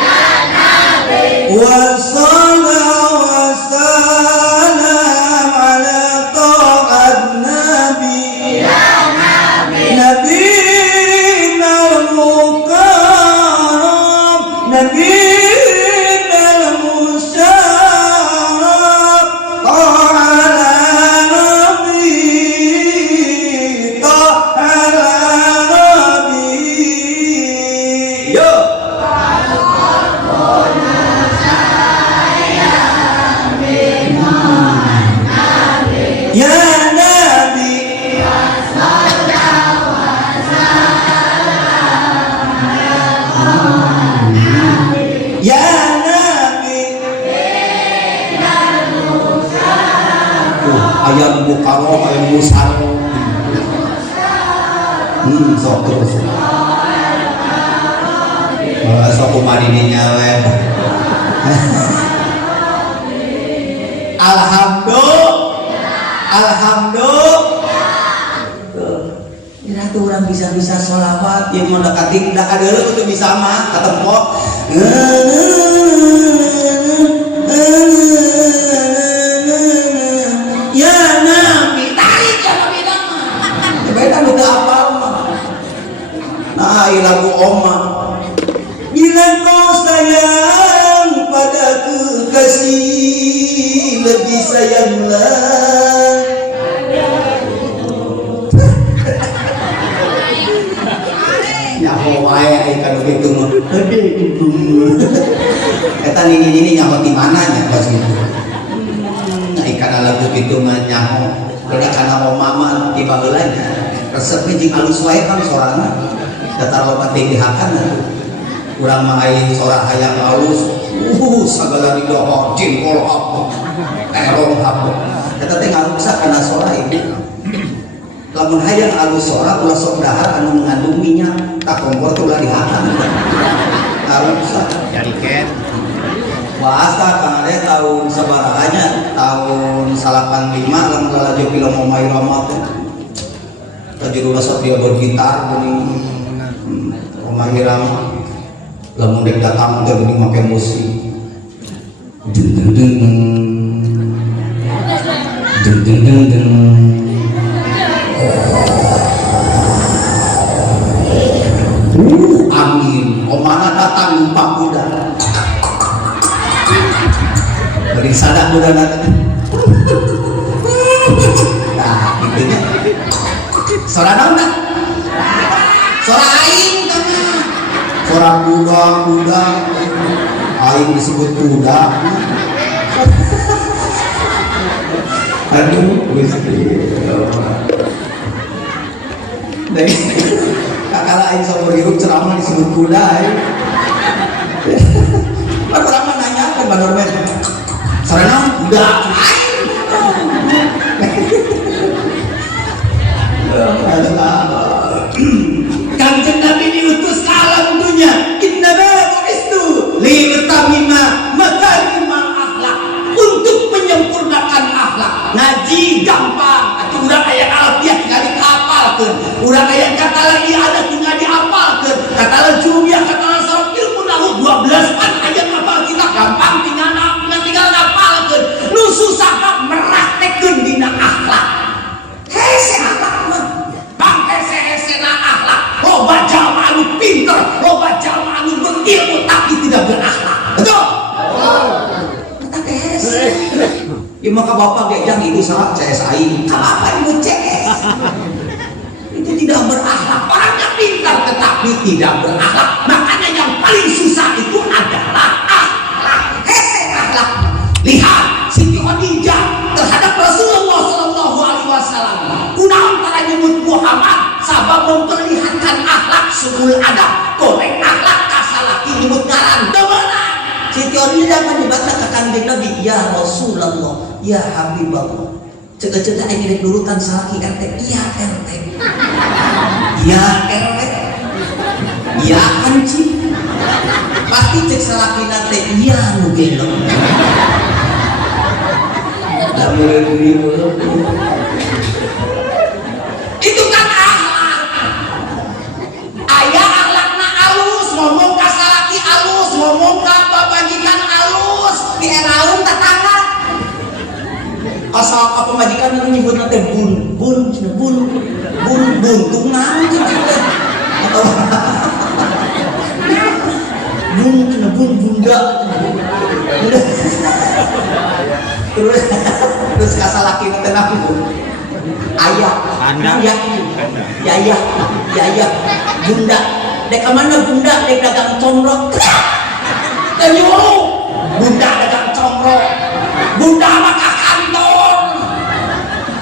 ya Nabi wa ayam bukaroh ayam musar sok terus sok kumadinya we alhamdulillah tuh orang bisa sholawat yang mau dekatin dulu itu bisa mah ketempok ya Nabi tarik ya Nabi nama beda udah apa nah lagu oma bila kau sayang pada kekasih sayanglah. Nyaho wae aya kanu kitu mah. Hade kitu. Eta nini nyaho di mana nya pas gitu. Ai kana lagu kitu mah nyaho. Beda kana mama di baheula nya. Resepna jeung alus wae kan sorana. Datar loba teh dihakan atuh. Urang mah aya sorang hayang alus. Sagala didoho jengkol apa. Terong apa. Eta teh ngarusak kana sora ieu. Lamun hayang alus sora ulah sok dahar anu mengandung minyak tak kompor tuh ulah dihakan ngarusak Jariken. wasta kang ade tahun sabarahanya tahun 85 lamun lalajo film Omai Rama teh kajuru sok dia bergitar geuning Omai Rama lamun dek datang teh geuning make musik deng deng deng deng deng deng. Amin. Omana datang numpak kuda. Beri sadak kuda datang. Nah, itunya. Sora naon dah? Sora aing kana. Sora kuda. Aing disebut kuda. Aduh, Gusti. Dari kakala aing saumur hidup ceramah disebut kuda Pak ceramah nanya ke Mbak Norman sarana kuda Kanjeng Nabi diutus ke alam dunia. Innama bu'istu liutamima makarimal akhlak, untuk menyempurnakan akhlak. Ngaji gampang, atuh urang aya alfiah tinggal dihafalkeun. Urang aya kata lagi ada tinggal dihafalkeun. Kata la jumiah, kata la saraf ilmu nahu 12 pan aya ngapal kita gampang tinggal ngapalkeun. Nu susah mah meraktekeun dina akhlak. Hese akhlak mah. Bang hese na akhlak. Loba jalma anu pinter, loba jalma anu berilmu tapi tidak berakhlak. Betul? Kita hese. ya maka bapak diajak ibu salah CS aing Apa ibu CS? itu tidak berakhlak orangnya pintar tetapi tidak berakhlak makanya yang paling susah itu adalah akhlak hese akhlak lihat Siti Khadijah terhadap Rasulullah SAW kunaon tara nyebut Muhammad sabab memperlihatkan akhlak sumul adab goreng akhlak kasalaki nyebut ngaran demeuna Siti Khadijah menyebutkan ke kanjeng Nabi, ya Rasulullah, ya Habibullah. Cegah-cegah ini rek nurutan salaki RT, iya RT, iya RT, iya anci. Pasti cek salaki nate, iya nugelong. itu kan akhlak ayah akhlakna alus ngomong ka salaki alus ngomong ka pamajikan alus Di eraun tetangga, asal ka pamajikan nu nyebutna teh bun buntung naon gitu atau bunda terus ka salaki na teh naon ayah yaya bunda dek mana bunda dek dagang comrok dan nyuruh bunda dagang comrok bunda mah ka kantor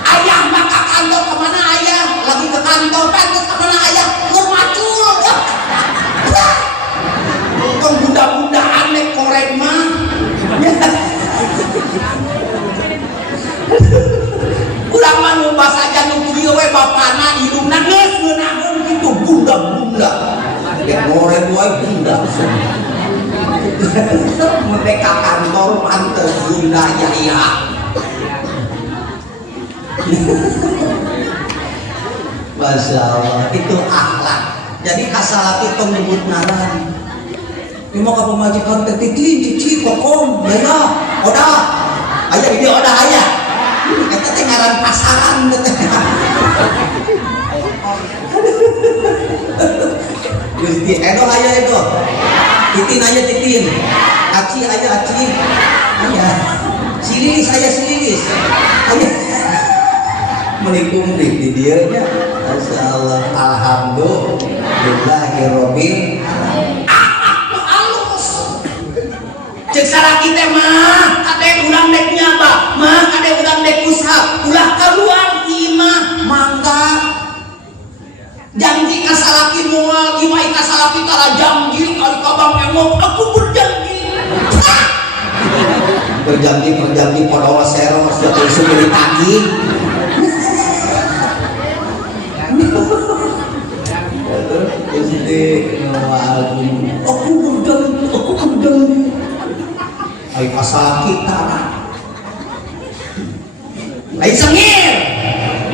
ayah mah ka kantor kemana ayah lagi ke kantor terus kemana ayah ngomacul kong bunda aneh korek mah ulang mah nu saja nu kieu we bapana hidungna geus ngeunaheun kitu bunda dek goreng wae bunda mereka kantor pantes bunda yaya Masya Allah itu akhlak jadi kasalaki tong nyebut ngaran ini mau ke pemajikan teh cici kokom ya odah aya ini odah aya eta teh ngaran pasaran teh Gusti edo aya edo titin aya titin aci aya aci aya si sililis. Menikumplik di dia nya. Masyaallah, alhamdulillahirabbil halus. Cek saraki teh mah kade urang dek nyaba, mah kade urang dek usaha, ulah keluar imah mangga. Janji ka salaki moal, imah ka salaki tara janji kali kabang engok, aku berjanji. berjanji pada seros jatuh isu pilih tagi. Aku berjanji. Ayo pasal kita. Ayo sengir.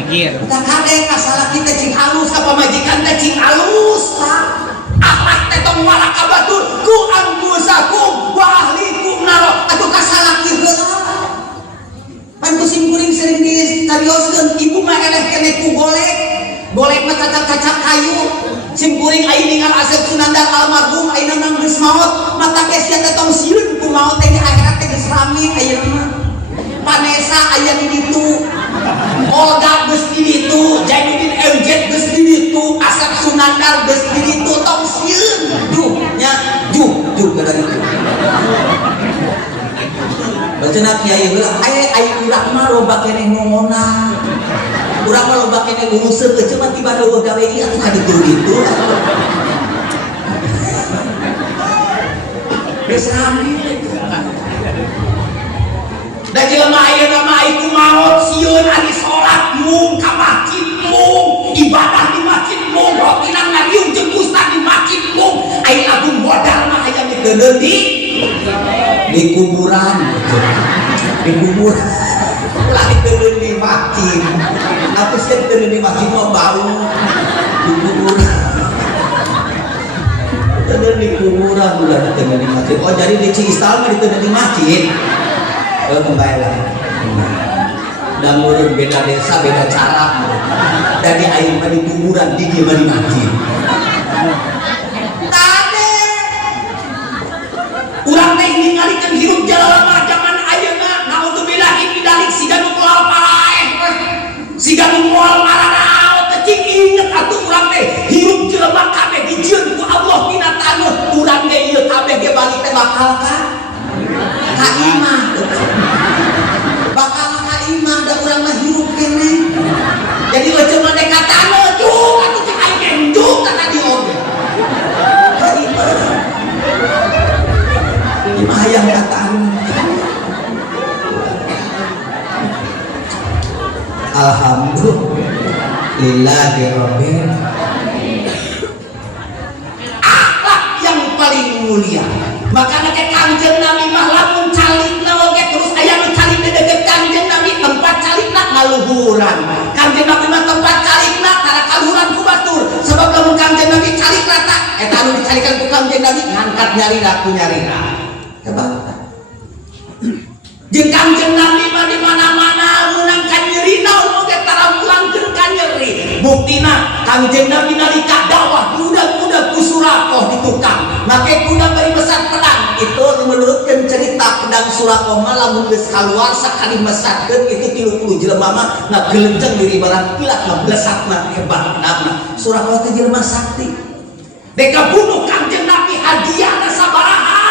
Pikir. Tak kade kasalah kita cing halus Apa majikan teh cing alus, akhlak teh tong maraka batur ku anfusakum wa ahlikum naro. atuh kasalah kieu pan kucing kuring sering ditarioskeun ibu mah eleh keneh ku golek mah cacak kayu sim kuring aya ningal Asep Sunandar almarhum ayeuna nang geus maot mata ke sia teh tong sieun ku maot teh di akhirat teh geus rami ayeuna mah Vanessa aya di ditu Olga geus di ditu Jainuddin MJ geus di ditu Asep Sunandar geus di ditu tong sieun nya juh kada ditu baceuna kiai heula aya urang mah loba keneh ngomongna urang mah loba keneh nguruseun teh cuma tiba eueuh gawe ieu atuh ka ditu geus rami Da jelema ayeuna mah iku maot sieun ari salat mung ka masjid mung ibadah di masjid mung rotina ngariung jeung ustaz di masjid mung aya lagu modal mah aya di deuleuh Di kuburan ulah diteuleuh di masjid atuh sih teuleun di masjid mah bau di kuburan teuleun di kuburan ulah diteuleuh di masjid oh jadi di Ciistal mah diteuleuh di masjid kembali lah dan murid beda desa beda cara dari air mah di kuburan di dia mah di masjid tade urang teh ningalikeun hirup jalema zaman ayeuna naudzubillah bidalik siga nu moal paraeh siga nu moal maranaot teh cing inget atuh urang teh hirup jelema kabeh dijieun ku Allah tina taneuh urang ge ieu kabeh ge balik teh bakal ka imah bakal ka imah da urang mah hirup keneh jadi leceur mah dek taneuh juk atuh cing aing genjuk kata di oge ka imah hayang kataan alhamdulillahirabbil akhlak yang paling mulia makanya ke Kanjeng Nabi mah lamun calikna oge terus aya nu calik di deket Kanjeng Nabi tempat calikna ngaluhuran Kanjeng Nabi mah tempat calikna tara kaluhuran ku batur sebab lamun Kanjeng Nabi calik rata eta anu dicalikan ku Kanjeng Nabi ngangkat nyarina ku nyarina hebat jeung Kanjeng Nabi mah di mana-mana munang ka nyeri naon oge tara mulangkeun ka nyeri buktina Kanjeng Nabi nalika dakwah budak-budak ku Surakoh di tukang make kuda bari mesat pedang itu menurutkan cerita pedang Surakoh mah lamun geus kaluar sakali mesatkeun itu 30 jelema mah ngagelenceng diri barang pilat mah blesatna hebatna Surakoh teh jelema sakti deka bunuh Kanjeng Nabi hadiahna sabaraha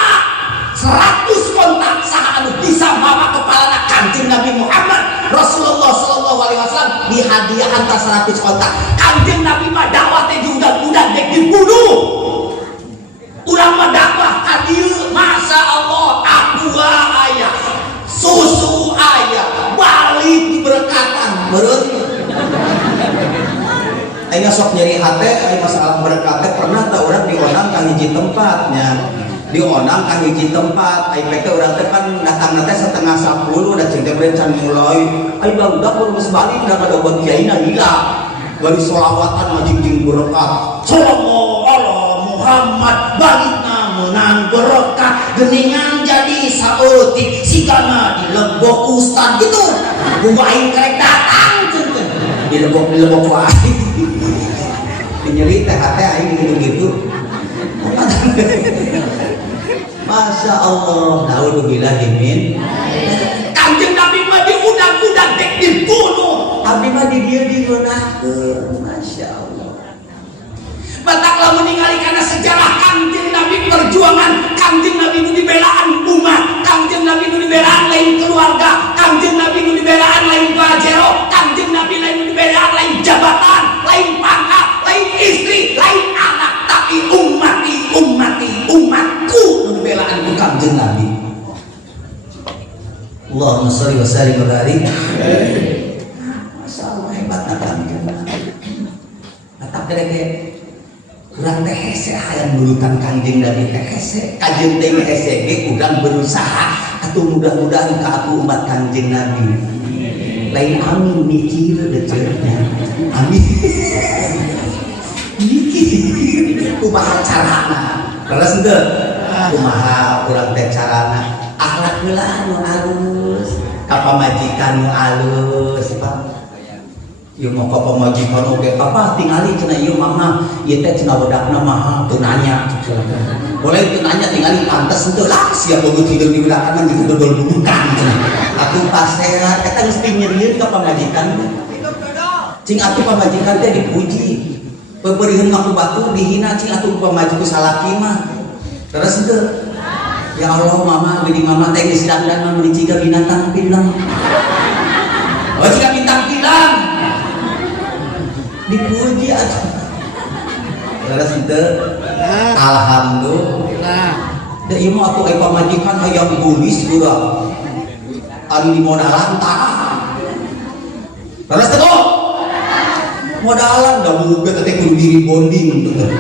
100 kontak saha anu bisa mawa kepalana Kanjeng Nabi Muhammad Rasulullah sallallahu alaihi wasallam dihadiahan ta 100 kontak Kanjeng Nabi mah dakwah teh diudag-udag dek dibunuh urang mah dakwah ka dieu masa Allah aqua aya susu aya balik diberkatan menurut aing sok nyeri hate aing masalah berkat teh pernah teh urang dionang ka hiji tempatnya dionang ka hiji tempat aing teh urang teh kan datangna teh setengah 10 da cing teh berencan mulai aing barudak geus balik da kadogon kiaina hilang bari sholawatan majing-jing berkat sallallahu alaihi Muhammad balikna menang berkah geningan jadi saeutik sigana di lembok ustad gitu gua aing karek datang cenah di lembok wae nyeri teh hate aing gitu-gitu Masya Allah naudzubillah min Kanjeng kuno abdi mah di dieu dieunakeun Masya Allah. batak lamun ningali kana sejarah Kangjeng Nabi perjuangan Kangjeng Nabi nu dibelaan umat, Kangjeng Nabi nu dibelaan lain keluarga, Kangjeng Nabi nu dibelaan lain pajero, Kangjeng Nabi lain nu dibelaan lain jabatan, lain pangkat, lain istri, lain anak, tapi umatku nu dibelaan ku Kangjeng Nabi. Allahumma sholli wa sallim wa barik. Masya Allah hebatna Kangjeng Nabi. Atap dereke kurang teh hese hayang nurutan Kangjeng Nabi teh hese, kajeun teh hese ge kurang berusaha atuh mudah-mudahan ka aku umat Kangjeng Nabi. Lain amin mikir deh cernya. Amin. Mikir kumaha carana. Terus teu kumaha urang teh carana. Akhlak heula nu alus, ka pamajikan nu alus, Pak. Ieu mah ka pamajikan oge, papa tingali cenah ieu mama, ieu teh cenah bedakna mah teu nanya. Boleh teu nanya tingali pantes henteu lah sia bogut hideung di bedakan mah gitu dodol bubukan cenah. Atuh pasehat eta geus nyerieun ka pamajikan. Cing atuh pamajikan teh dipuji. Peubeurieun mah ku batur dihina cing atuh pamajikan salaki mah. Terus henteu. Ya Allah mama, bini mama teh geus dandan mah meuli ciga binatang pilang. Oh ciga bintang pilang. Dipuji atuh. Terus henteu. Alhamdulillah. Da ieu mah atuh aya pamajikan hayang bulis gura. Anu di modalan tah. Terus teh modalan da boga teh kudu diri bonding teh.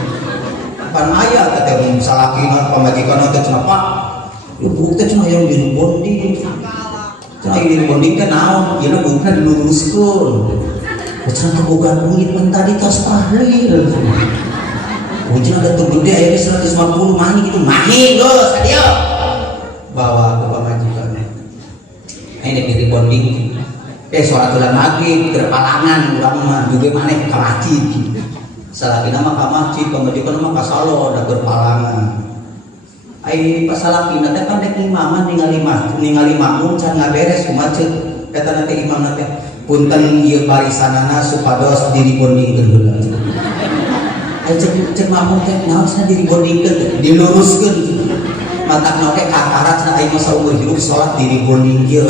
Pan aya teh mun salakina pamajikan teh cenah Pak. Ibu teh cenah hayang diri bonding. Cenah diri bonding teh naon? Ieu bukan diluruskeun. Cenah boga duit mun tadi tos tahlil. Ujung ada tuh gede aja 150 mani gitu mahin geus sadia bawa ke pamajikan. Ini diri bonding. Sholat ulang maghrib berpalangan urang mah juga maneh ka masjid. Salakina mah ka masjid, pamajikan mah ka salon da berpalangan. Ai pasalakina teh kan dek imaman ningali makmum can ngaberes kumaha ceuk eta nanti imam teh punten ieu barisanana supados diri bondingkeun heula. Ai cek makmum teh naon cenah diri bondingkeun diluruskeun. Matakna teh kakarat cenah ai mah saumur hidup salat diri bonding kieu.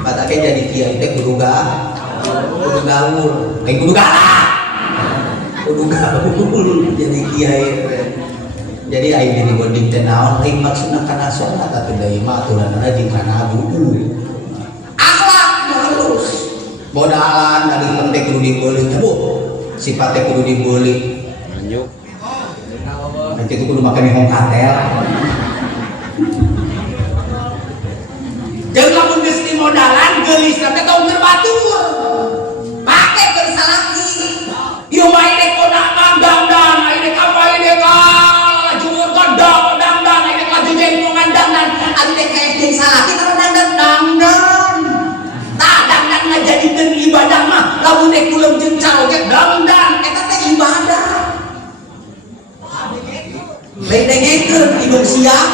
Matakna jadi kiai teh kudu gaul, ai kudu galak. Kudu gaul jadi kiai. Jadi ai diri bonding teh naon ai maksudna kana salat atuh da imah aturanna jeung kana buku. Akhlak halus. Modalan dari penting kudu dibeuli teh sifatnya kudu dibeli. Lanjut. Nanti itu kudu makan hong katel. Jeung lamun geus di modalan geulis teh tong berbatur. Pake geus salaki. Ieu mah ide konangan dandan, ide apa ide jumur godang dandan, ide laju jenggongan dandan, ide kayak jeung salaki kana dandan. Tah dandan ngajadikeun ibadah mah lamun dek kuleung jeung caro ge dandan eta teh ibadah. Lain dengekeun hidung siap.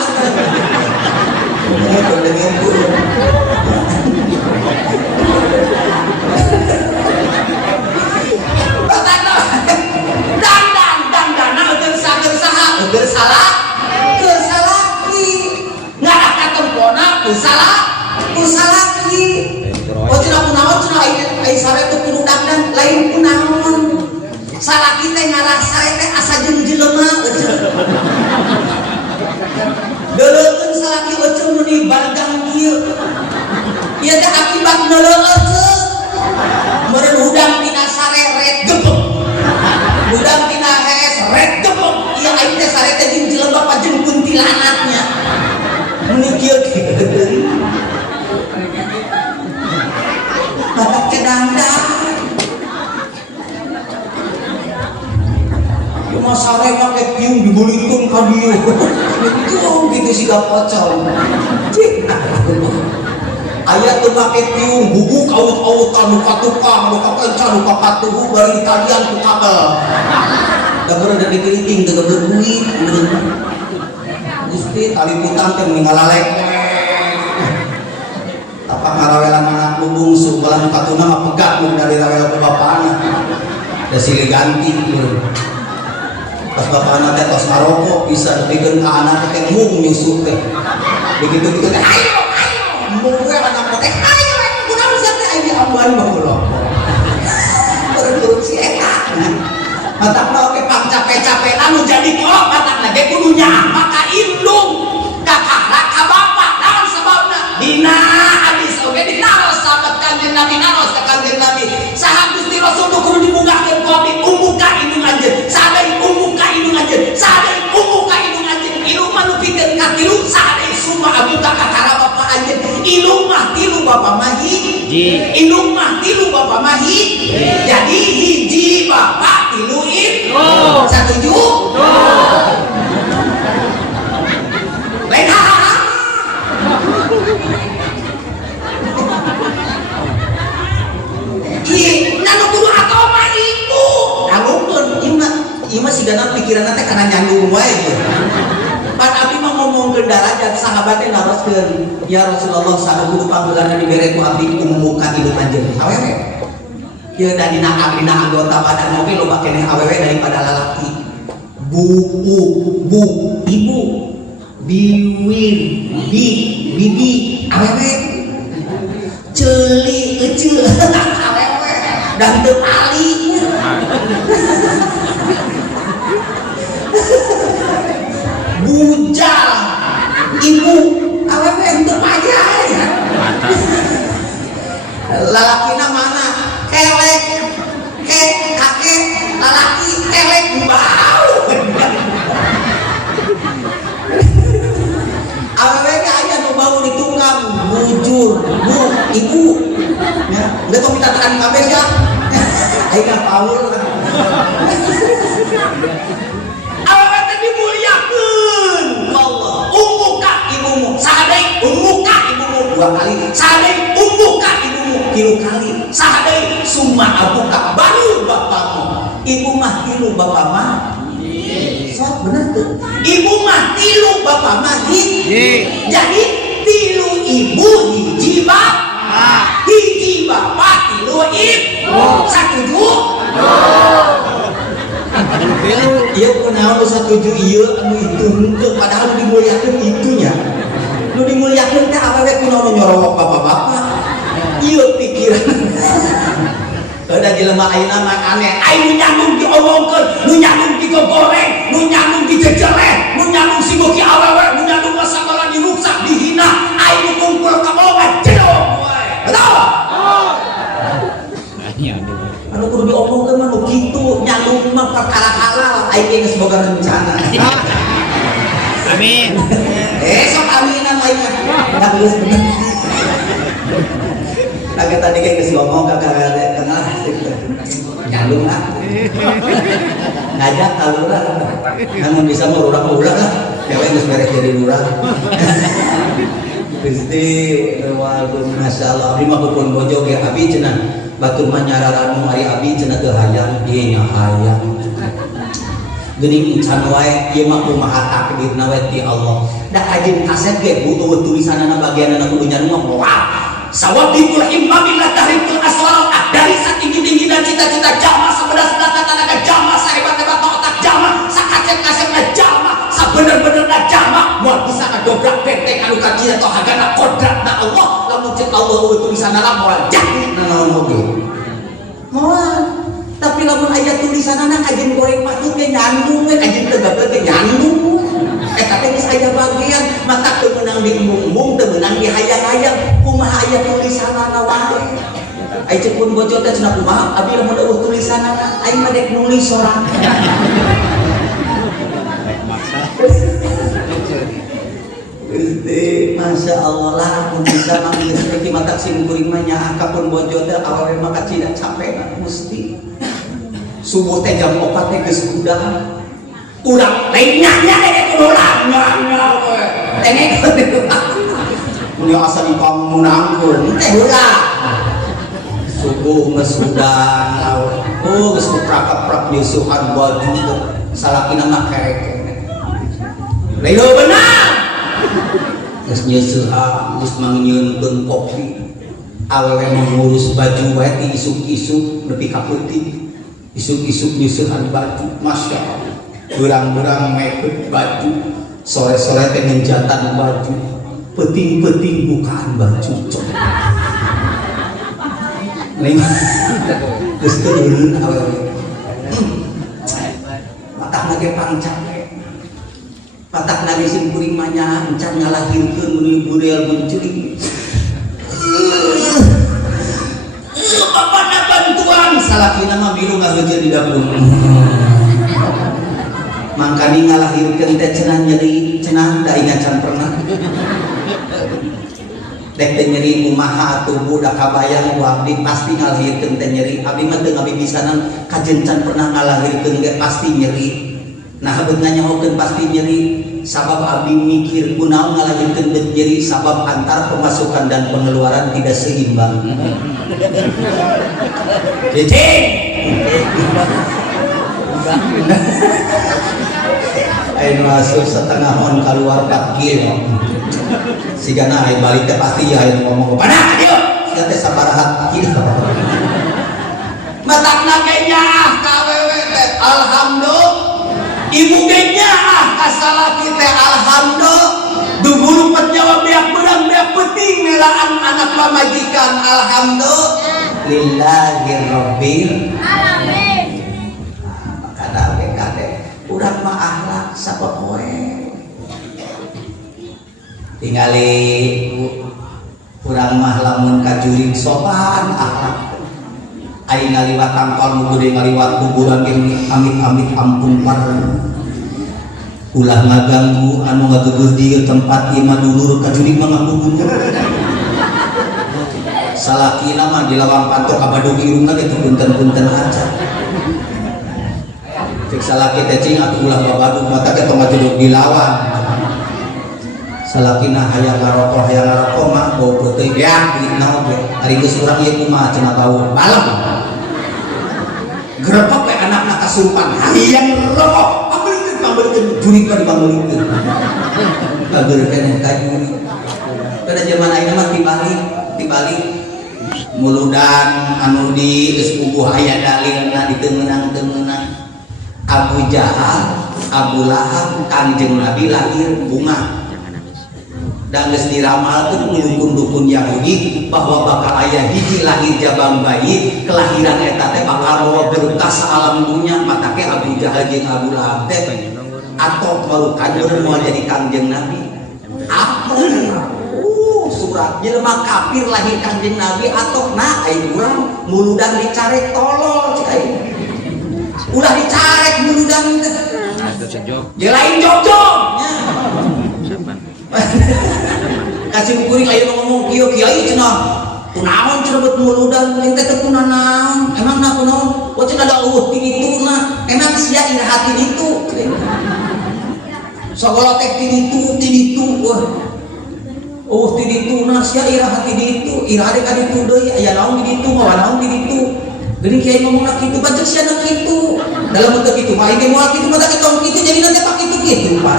Gersalaki ngarak katempona kusalaki. Oh cenah kunaon cenah ai sare teh kudu dandan lain kunaon. Salaki teh ngarak sare teh asa jeung jelema. Deuleun salaki euceum nu di bargang kieu. Ieu teh akibat neuleuh ceuk. Meureun hudang dina sare ret gepek. Hudang dina hees ret gepek. Ieu aing teh sare teh jeung jelema pajeung kuntilanatnya. Mun kieu bapak teh dandan. Cuma sare make piung dibulitkeun ka dieu. Itu gitu sih gak pocong. Aya teu make piung guguk aut-autan nu katukang, nu kapencan, nu kapatuhu bari ditalian ku kabel. Da beureuh da dikeriting teu geblek duit. Gusti tali putang teh mending ngalalek. apa ngarawelan anak lu bungsu malah katuna mah pegat lu dari rawel ke bapakna da silih ganti pas bapakna teh tos ngarokok bisa dipikeun ka anak teh mung nyusuk teh begitu teh ayo mung we anak teh ayo kunaon sia teh ayo amban mah rokok produksi eta matakna oke pang capek-capek anu jadi kok matakna ge kudu nyamak ka indung ka kakak ka bapak naon sababna dina hadis oge dinaros sahabat kanjeng Nabi naros ka kanjeng Nabi saha Gusti Rasul tuh kudu dibukakeun ku abdi umum ka indung anjeun sadai umum ka indung anjeun sadai umum ka indung anjeun ilmu mah nu pikeun ka tilu sadai summa abuka ka kara bapak anjeun ilmu mah tilu bapak mah ilmu mah tilu bapak mah jadi hiji bapak tilu itu setuju lain nanu kudu atau mah ibu namun ima si gana pikiran nanti karena nyandung wae pan abdi mah ngomong ke darajat sahabatnya naroskeun ya Rasulullah sahabat panggilan dibere ku abdi umuka hidup anjeun awewe ya dina anggota badan mobil loba keneh awewe daripada lalaki bu ibu biwir bibi awewe ceuli ece awewe dan teu ali bujal ibu awewe teu aja ya lalakina mana kelek kakek lalaki kelek bau awewe ge aya nu bau ditunggang bujur bu ibu ya udah kok minta tekan kabeh ya ayeuna Paul awewe teh dimuliakeun Allah ummuka ibumu sadai ummuka ibumu 2 kali sadai ummuka ibumu 3 kali sadai summa abuka baru bapakmu ibu mah tilu bapak mah sok bener tuh ibu mah tilu bapak mah jadi tilu ibu hiji bapak hiji bapak tilu ibu setuju iya kunaon setuju iya anu itu henteu padahal dimuliakeun itunya nu dimuliakeun teh awewe kunaon nyorowok bapak-bapak iya pikiran ada jelema ayeuna mah aneh aya nu nyambung diomongkeun nu nyambung digoreng nu nyambung dijejeleh nu nyambung sigoki awewe nu nyambung masakala diruksak dihina aya nu kumpul ka bawah jedog betul anu kudu diomongkeun mah nu kitu nyambung mah perkara halal aya geus boga rencana Amin. Sok aminan lainnya da geus bener agak tadi kayak geus ngomong kakak kenal nyalung lah ngajak kalurah namun bisa mau urang lah dewe geus beres jadi lurah Gusti walum masyaallah abdi mah pun bojo ge abi cenah batur mah nyararanu ari abi cenah teu hayang ieu nya hayang geuning encan wae ieu mah kumaha takdirna we ti Allah da ajin kaset ge butuh tulisanana bagianna kudu nyanyi mah sawabikul imamillah tahrikul aswar dari setinggi-tinggi dan cita-cita jama sebedas-bedas tenaga jama sehebat-hebat otak jama sakaset-kasetna jama sabener-benerna jama moal bisa ngadobrak benteng anu kajian atau hagana kodratna Allah lamun cek Allah tulisanana moal jadi naon oge moal tapi lamun aya tulisanana kajian goreng patut ge nyandung we kajian tegapkeun ge nyandung tapi geus aya bagian mata teu meunang diumbung teu meunang dihayang-hayang kumaha aya tulisanana wae ai cek pun bojo teh cenah kumaha abi lamun eueuh tulisanana aing mah dek nulis sorangan Gusti masya Allah lah mun bisa manggil seperti mata sing kuring mah nyaha ka pun bojo teh awewe mah kacida capek Gusti subuh teh jam 4 teh geus udah urang lain nyanya deh urang nyanya we tengek mun asa dipamunangkeun teh heula subuh geus udah oh geus kuprak-prak nyusuhan baju salakina mah kerek lain benar geus nyeuseua geus manginyeunkeun kopi awewe mengurus baju wae ti isuk-isuk nepi ka peuting isuk-isuk nyeuseun baju masya Allah urang-urang mepet baju sore-sore teh ngenjatan baju peuting-peuting bukaan baju ning geus teureun awewe matak ge pangcang patak nage sim kuring manya encan ngalahirkeun mun liburel mencuri bapana bantuan salakina mah biru ngaheujeun di dapur mangkani ngalahirkeun teh cenah nyeri cenah da ingat can pernah dek teh nyeri kumaha atuh budak kabayang ku abdi pasti ngalahirkeun teh nyeri abdi mah teu ngabibisanan kajen can pernah ngalahirkeun ge pasti nyeri. Nah beut nganyahokeun pasti nyeri sabab abdi mikir kunaon ngalahirkeun beut nyeri sabab antar pemasukan dan pengeluaran tidak seimbang. Cicing. Ayo masuk setengah on keluar 4 kilo. Sigana ayo balik teh pasti ya ngomong mana ayo. Siga teh sabaraha kilo. Matakna ge nyaah ka awewe teh alhamdulillah. Ibu gengnya kasalah kita alhamdulillah duguru penjawab biak berang biak penting melaan anak pamajikan alhamdulillah lillahirabbil alamin kada kade urang mah akhlak sabab poe tingali urang mah lamun kajuring sopan akhlak aing ngaliwat tangkal nu gede ngaliwat kuburan ini amit-amit ampun pareng ulah ngaganggu anu ngageugeus di tempat ieu mah dulur kajuring mah ngagugu salakina mah di lawang pantok abadog irungna ge teu punten-punten aja cek salaki teh cing atuh ulah babadug mata ge tong ngajudug di lawang salakina hayang ngarokok mah bau peuting ya di naon ge ari geus urang ieu kumaha cenah bau balem gerebek we anakna kasumpan hayang rokok pabeukeun pabeukeun jurig mah dibangulikeun pabeukeun ka jurig pada zaman ayeuna mah dibalik muludan anu di geus puguh aya dalilna diteungeunang-teungeunang Abu Jahal Abu Lahab Kanjeng Nabi lahir bunga dan geus diramalkeun dukun-dukun Yahudi bahwa bakal aya hiji lahir jabang bayi kelahiran eta teh bakal bawa berkah alam dunya mata ke Abu Jahal jeung Abu Lahab teh atok baru kanjeng mau jadi Kanjeng Nabi apa surat jelema kafir lahir Kanjeng Nabi atok nah aing urang muludan dicarek tolol cik aing ulah dicarek muludan teh ya lain jog-jog kasih kuring lain ngomong kieu cenah kunaon cenah beut muludan ning teh teu kunaon emang na kunaon we cenah da eueuh ti ditu na emang sia ira hati ditu sagala teh ti ditu wah eueuh ti ditu na sia ira hati ditu ira hade ka ditu deui aya naon di ditu mah naon di ditu geuning kiai ngomongna kitu baca sia na kitu dalam bentuk kitu mah ini moal kitu mah teh tong kitu jadi nanti pak kitu Pak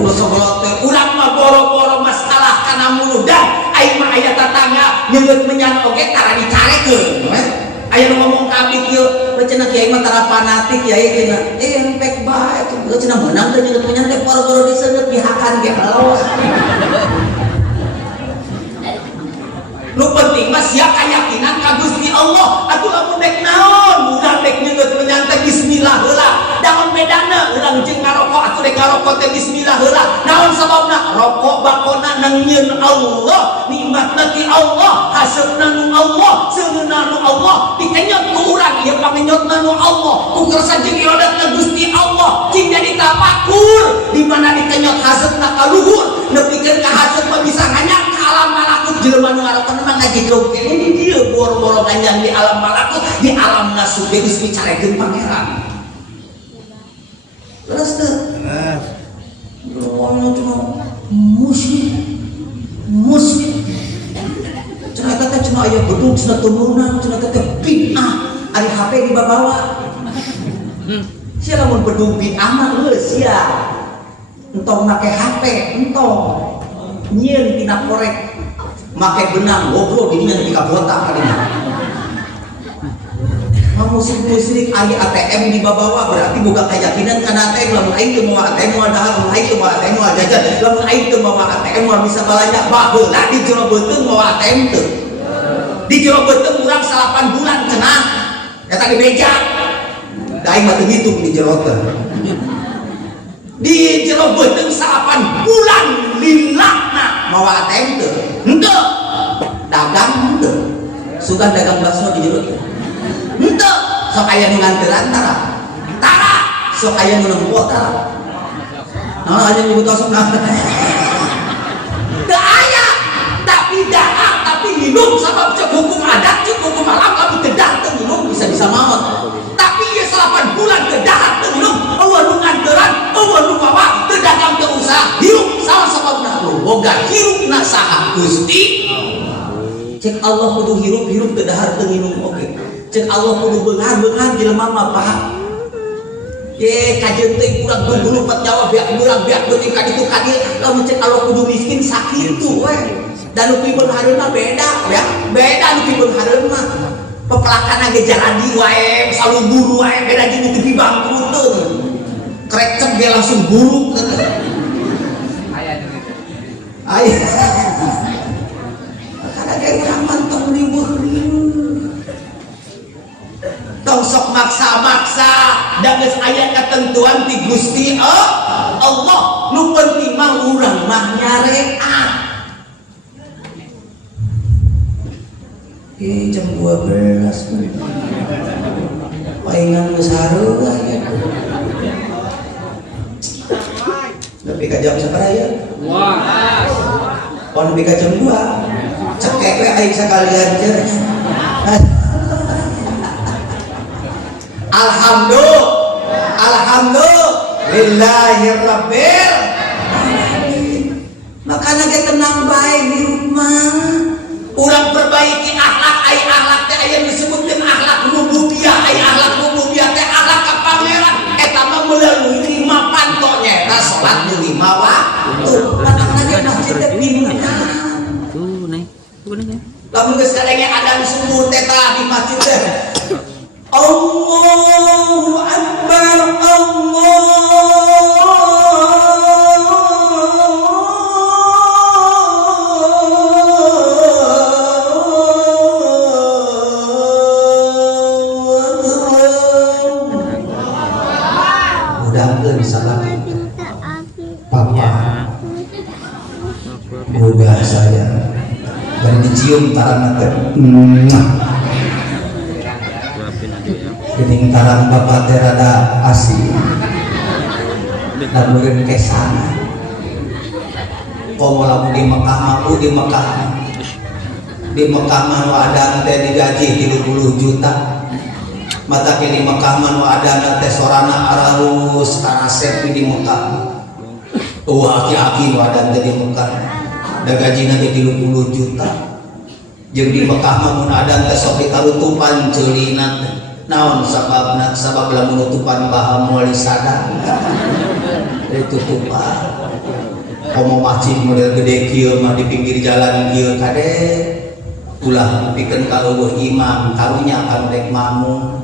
ulah sagola teh urang mah boro-boro masalah kana muludan aing mah aya tatangga nyeungeut menyan oge tara dicarekeun aya nu ngomong ka abdi kieu cenah kiai mah tara fanatik kiai cenah empek bae cenah meunang teh nyeungeut menyan teh boro-boro diseungeut bihakan ge halos nu penting mah sia kayakinan ka Gusti Allah atuh lamun dek naon udah dek nyeungeut menyan teh bismillah heula daon bedana urang jeung ngarokok atuh dek ngarokok teh bismillah heula naon sababna rokok bakona nangieun Allah nikmatna ti Allah haseupna nu Allah seungeunna nu Allah dikenyot ku urang ieu pangenyotna nu Allah ku kersa jeung iradatna Gusti Allah cing jadi tafakur di mana dikenyot haseupna ka luhur nepikeun ka haseup mah bisa nganyang ka alam malakut jelema nu ngarokok mah ngajidog kene di dieu boro-boro nganyang di alam malakut di alam nasub geus dicarekeun pangeran terus teh orang cuma muslim cina kata cuma ayah beduk cina turunan cina kata bid'ah ada HP di bawa sia lamun beduk bid'ah mah sia entong make HP, entong nyieun tina korek, make benang goblok di dinya tika botak kadinya. Musik-musik aya ATM di babawa berarti boga keyakinan kana ATM lamun aing teu mawa ATM moal dahar, lamun aing teu mawa ATM moal jajan, lamun aing teu mawa ATM moal bisa balanja baheula di jero beuteung mawa ATM teu. Di jero beuteung urang 8 bulan cenah. Eta di beja. Da aing mah teu ngitung di jero teh. Di jero beuteung 8 bulan lillahna mawa ATM teu. Henteu. Dagang henteu. Sugan dagang bakso di jero teh. Henteu, sok aya nu nganteran tara. Tara, sok aya nu nembok tara. Nah, aja nyebut sok nah. Teu aya, tapi dahar, tapi minum sabab cek hukum adat, cek hukum alam, lamun teu dahar teu minum bisa maot. Tapi ieu 8 bulan teu dahar teu minum, eueuh nu nganteran, eueuh nu bawa teu dagang teu usaha, hirup salah sababna lu boga hirupna saha Gusti. Cek Allah kudu hirup teu dahar teu minum oke. Cek Allah kudu beunghar jelema mah paham. Ye kajeun teh kurang dulu pat jawab biak urang biak beuting ka ditu ka dieu. Lamun cek Allah kudu miskin sakitu we. Dan nu beunghar mah beda ya. Beda nu beunghar mah. Pepelakana ge jaladi wae, saluburu wae beda jeung teu dibangkrutkeun. Krek cek ge langsung buruk. Aya. Kada ge urang mantong riweuh. Tong sok maksa-maksa da geus aya ketentuan ti Gusti Allah. Nu penting mah urang mah nyareat. Jam 12 paingan geus hareulah ya. Nepi ka jam sabaraha ya? 12. Pon nepi ka jam 2. Cekek we aing sakalian teh. Alhamdulillahirabbil alamin. Makana ge tenang bae di rumah. Urang perbaiki akhlak, ai akhlak teh aya disebutkeun akhlak rububiyah, ai akhlak rububiyah teh akhlak ka pangeran. Eta mah meulaui 5 panto nyaeta salat 5 waktu. Makana ge masjid teh pinuhan. Tuh nih. Lamun geus kadenge adzan subuh teh tah di masjid teh Allahu Akbar, mudah-mudahan salam Papa boga saya dan dicium tarang teh geuning tarang Bapak teh rada asih dan meureun kesana komo lamun di Mekah mampu di Mekah mah nu adan teh digaji 30 juta mata ke di Mekah mah nu adan teh sorana ararus karasep di Mekah aki-aki nu adan teh di Mekah da gajina teh 30 juta jeung di Mekah mah mun adan teh sok ditarutupan ceulina teh naon sababna sabab lamun nutupan baha moal sadar ditutupan komo masjid model gede kieu mah di pinggir jalan kieu kade ulah pikeun kaleuweuh imam karunya kan rek makmum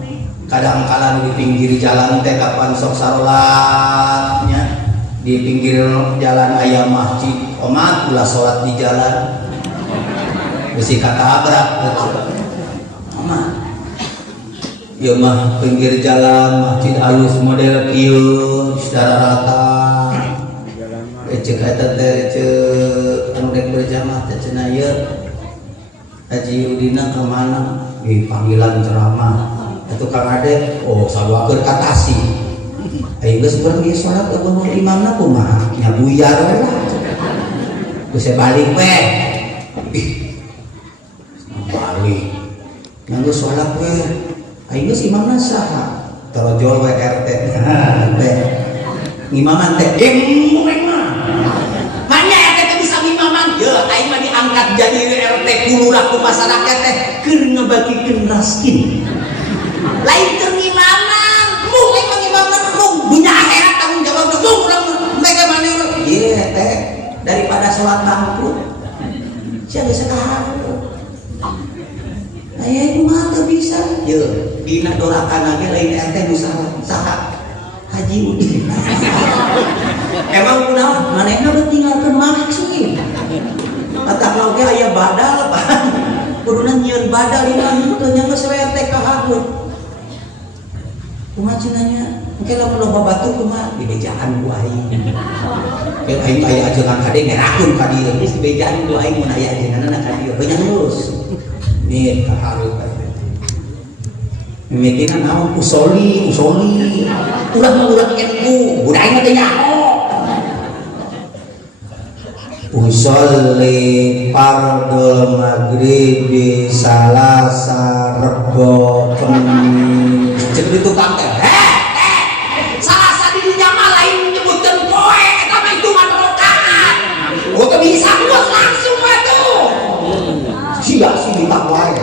kadang kala di pinggir jalan teh kapan sok salatnya di pinggir jalan aya masjid omat ulah salat di jalan besi katabrak omat ya mah pinggir jalan masjid alus model kieu secara rata cek eta teh cek anu rek berjamaah teh cenah ieu Haji Yudina ke mana panggilan ceramah atuh Kang Ade oh saluakeun ka Tasih aing geus urang ieu salat eueuh imamna kumaha nya buyar we lah geus balik we balik nya geus salat we aing geus imamna saha tarojol we RT teh ngimaman teh murek mah hanya RT teh bisa ngimaman ye aing mah diangkat jadi RT kulurah ku masyarakat teh keur ngabagikeun raskin lain keur ngimaman mung aing mah ngimaman mung dunya akhirat tanggung jawab mung urang mereka maneh daripada sholat bangkrut. Siapa sekarang? Ayah itu mah tak bisa. Ya, dina dorakan lagi lain ente usaha Haji Udin. Emang kunaon? Manehna udah tinggalkan masjid. Kata kalau ayah badal apa? Kuduna nyieun badal imam teu nya geus wete ka hagut. Kumaha cenanya? Engke lamun loba batu kumaha? Di bejaan ku aing. Keur aing aya ajengan ka dieu ngerakeun ka dieu, geus di bejaan ku aing mun aya ajenganna ka dieu. Banyak terus. Nih ka hareup. Mimitina naon usoli. Urang ilmu, budaya mah teh nyaho. Usolli fardul maghrib di salasa rebo kemis. Cek di tukang teh. Salasa di dinya mah lain nyebutkeun poe eta mah hitungan rakaat. Oh teu bisa bos langsung we tuh. Sia si ditak wae.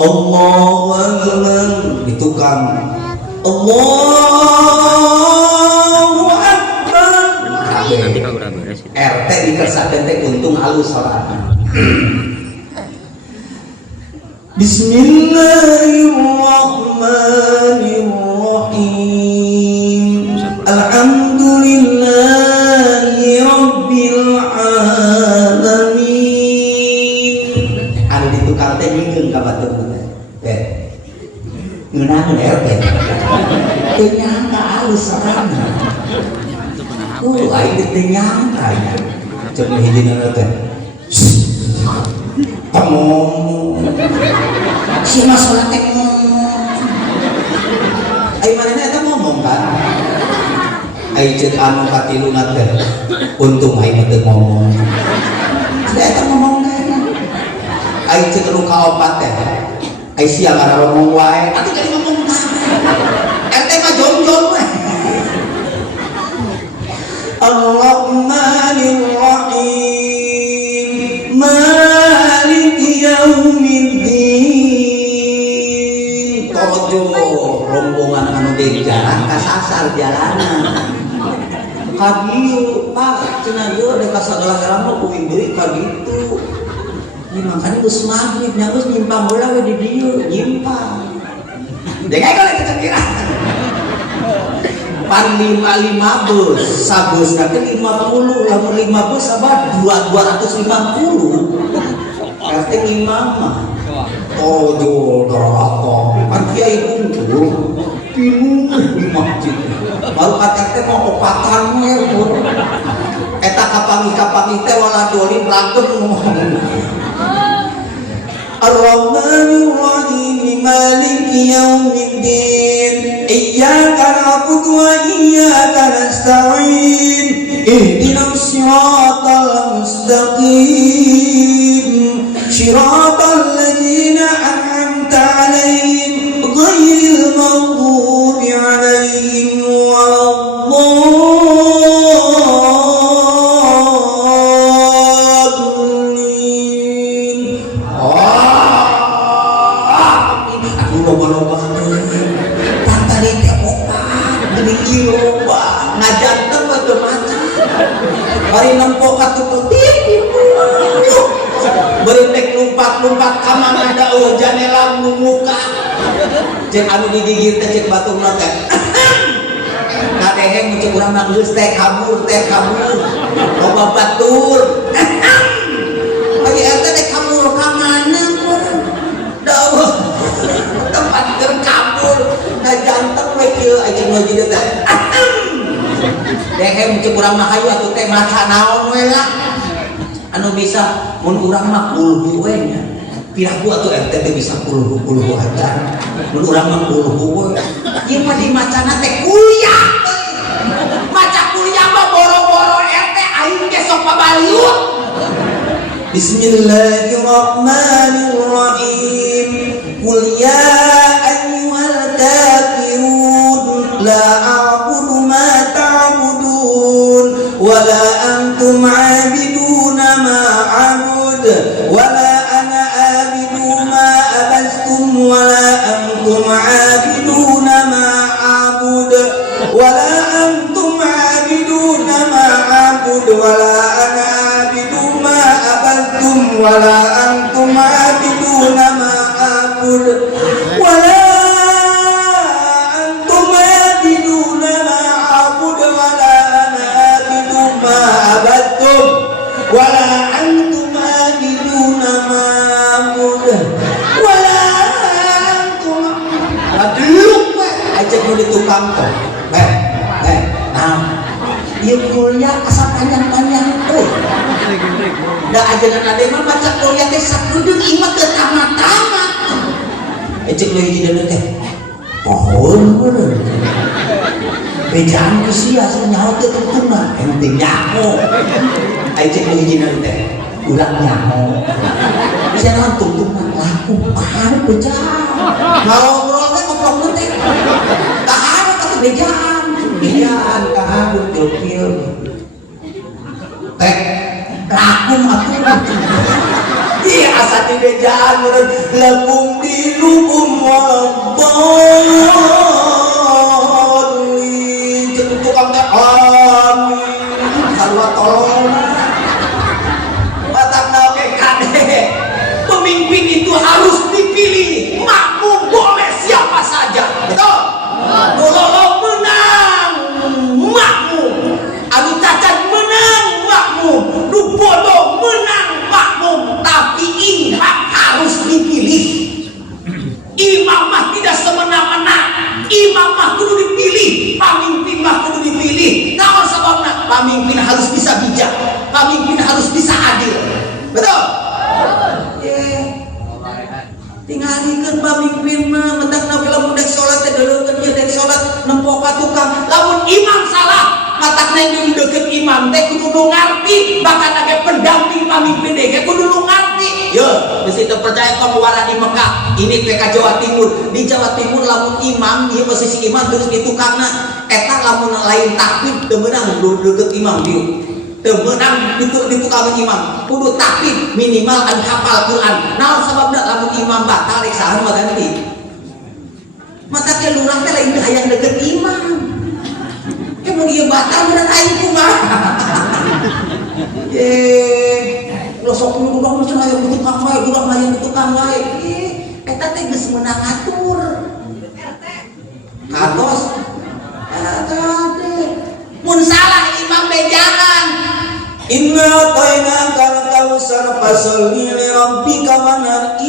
Allahu Akbar di tukang. Allahu Akbar. Nanti kalau udah beres. RT dikersakeun teh untung halus salatna. Bismillahirrahmanirrahim. Alhamdulillahi rabbil alamin. Anu di tukang teh nyingkeun ka batur teh. Ngeunaheun RT. Teu nyangka halus salatna. Aing teh nyangka nya. Cek hijina teh. Ngomong. Si masalah teh ngomong. Aing manehna eta ngomong kan. Aing cek anu katiluna teh. Untung aing teu ngomong. Eta ngomong teh. Aing cek anu kaopat teh. Aing sia ngara ngomong wae. Atuh jadi ngomong tah. RT mah jonjon we. Ar-Rahmanir-Rahim Maliki Yaumiddin. Tojo rombongan anu deui jalan kasasar jalanan. Kagieu Pak cenah ieu da kasagalah mah kuing deui kagitu. Ieu makanya geus maghrib nya geus nyimpang heula we di dieu nyimpang. Dengek kalau kita kira. Pan 5 bus, sabus nanti 50, lamun 5 bus sabar 250. Nanti 5 mah. Oh jo dorako. Pan kiai kumpul. Bingung di masjid. Baru kata teh mau opatan we. Eta kapangi teh wala doli ragem ngomong. Ar-Rahmanir-Rahim Maliki Yaumiddin Iyyaka na'budu wa iyyaka nasta'in Ihdinas siratal mustaqim Shiratal ladzina an'amta 'alaihim ghairil maghdubi 'alaihim waladdallin. Ngajanteng pada macam bari nempok katukul bari tek lumpat kamang ada janela muka cek anu digigir teh cek batur teh ngadeheng cek urang mah geus teh kabur loba batur bagi RT teh kabur ka mana dawuh tempat keur kabur ngajanteng we kieu aing ngajieun teh dehem cek urang mah hayu atuh teh maca naon we lah anu bisa mun urang mah kulhu we nya piraku atuh RT teh bisa kulhu aja mun urang mah kulhu we ieu mah dimacana teh kuliah maca kuliah mah boro-boro RT aing ge sok pabaliut. Bismillahirrahmanirrahim Qul ya ayyuhal kafirun la a'budu ma ta'budun wa la antum 'abiduna ma a'bud wa la ana 'abidu ma abastum wa la antum 'abiduna ma a'bud wa la antum 'abiduna ma wala antum abiduna ma a'bud wala antum abiduna ma a'bud wala ana abidu ma abadtum wala antum abiduna ma a'bud wala antum aduh aja di tukang tuh nah iya kuliah asal panjang-panjang tuh dah ajaran ada mah baca kuliah teh sakudung imat ke tamat-tamat ecek lagi tidak teh pohon bener bejaan ke sia senyawa teh tutuna yang penting nyaho ecek lagi tidak teh ulah nyaho bisa langsung tutuna laku paham bejaan ngobrol teh ngobrol teh tahan tapi bejaan bejaan kahadut pilpil teh rakum aku iya asa di bejaan lakum dilukum waladhalin jeung tukang teh amin sarua tolong batakna oke kade pemimpin itu harus dipilih makmum boleh siapa saja betul kalau menang makmum anu cacat menang makmum nu bodoh menang makmum tapi imam harus dipilih imam mah tidak semena-mena imam mah kudu dipilih pamimpin mah kudu dipilih naon sababna pamimpin harus bisa bijak pamimpin harus bisa adil betul tingalikeun pamimpin mah mentak nabi lamun dek salat teh deuleukkeun ieu dek salat nempo ka tukang lamun imam salah matakna yang deket imam teh kudu nu ngarti bahkan age pendamping pamimpin teh kudu nu ngarti ye geus teu percaya pamwara di Mekah ini teh ka Jawa Timur di Jawa Timur lamun imam ieu posisi imam terus di tukangna eta lamun lain takbir teu meunang deket imam dieu teu meunang di tukang imam kudu takbir minimal anu hafal Quran naon sababna lamun imam batal rek saha mah ganti mata teh lurah teh lain hayang deket imam mun ieu batal bener aing kumaha lo sok udah mah cenah yang tukang wae udah mah yang tukang wae eta teh geus meunang atur katos mun salah imam bejaan inna atayna kal kausar fasalli li rabbika wanhar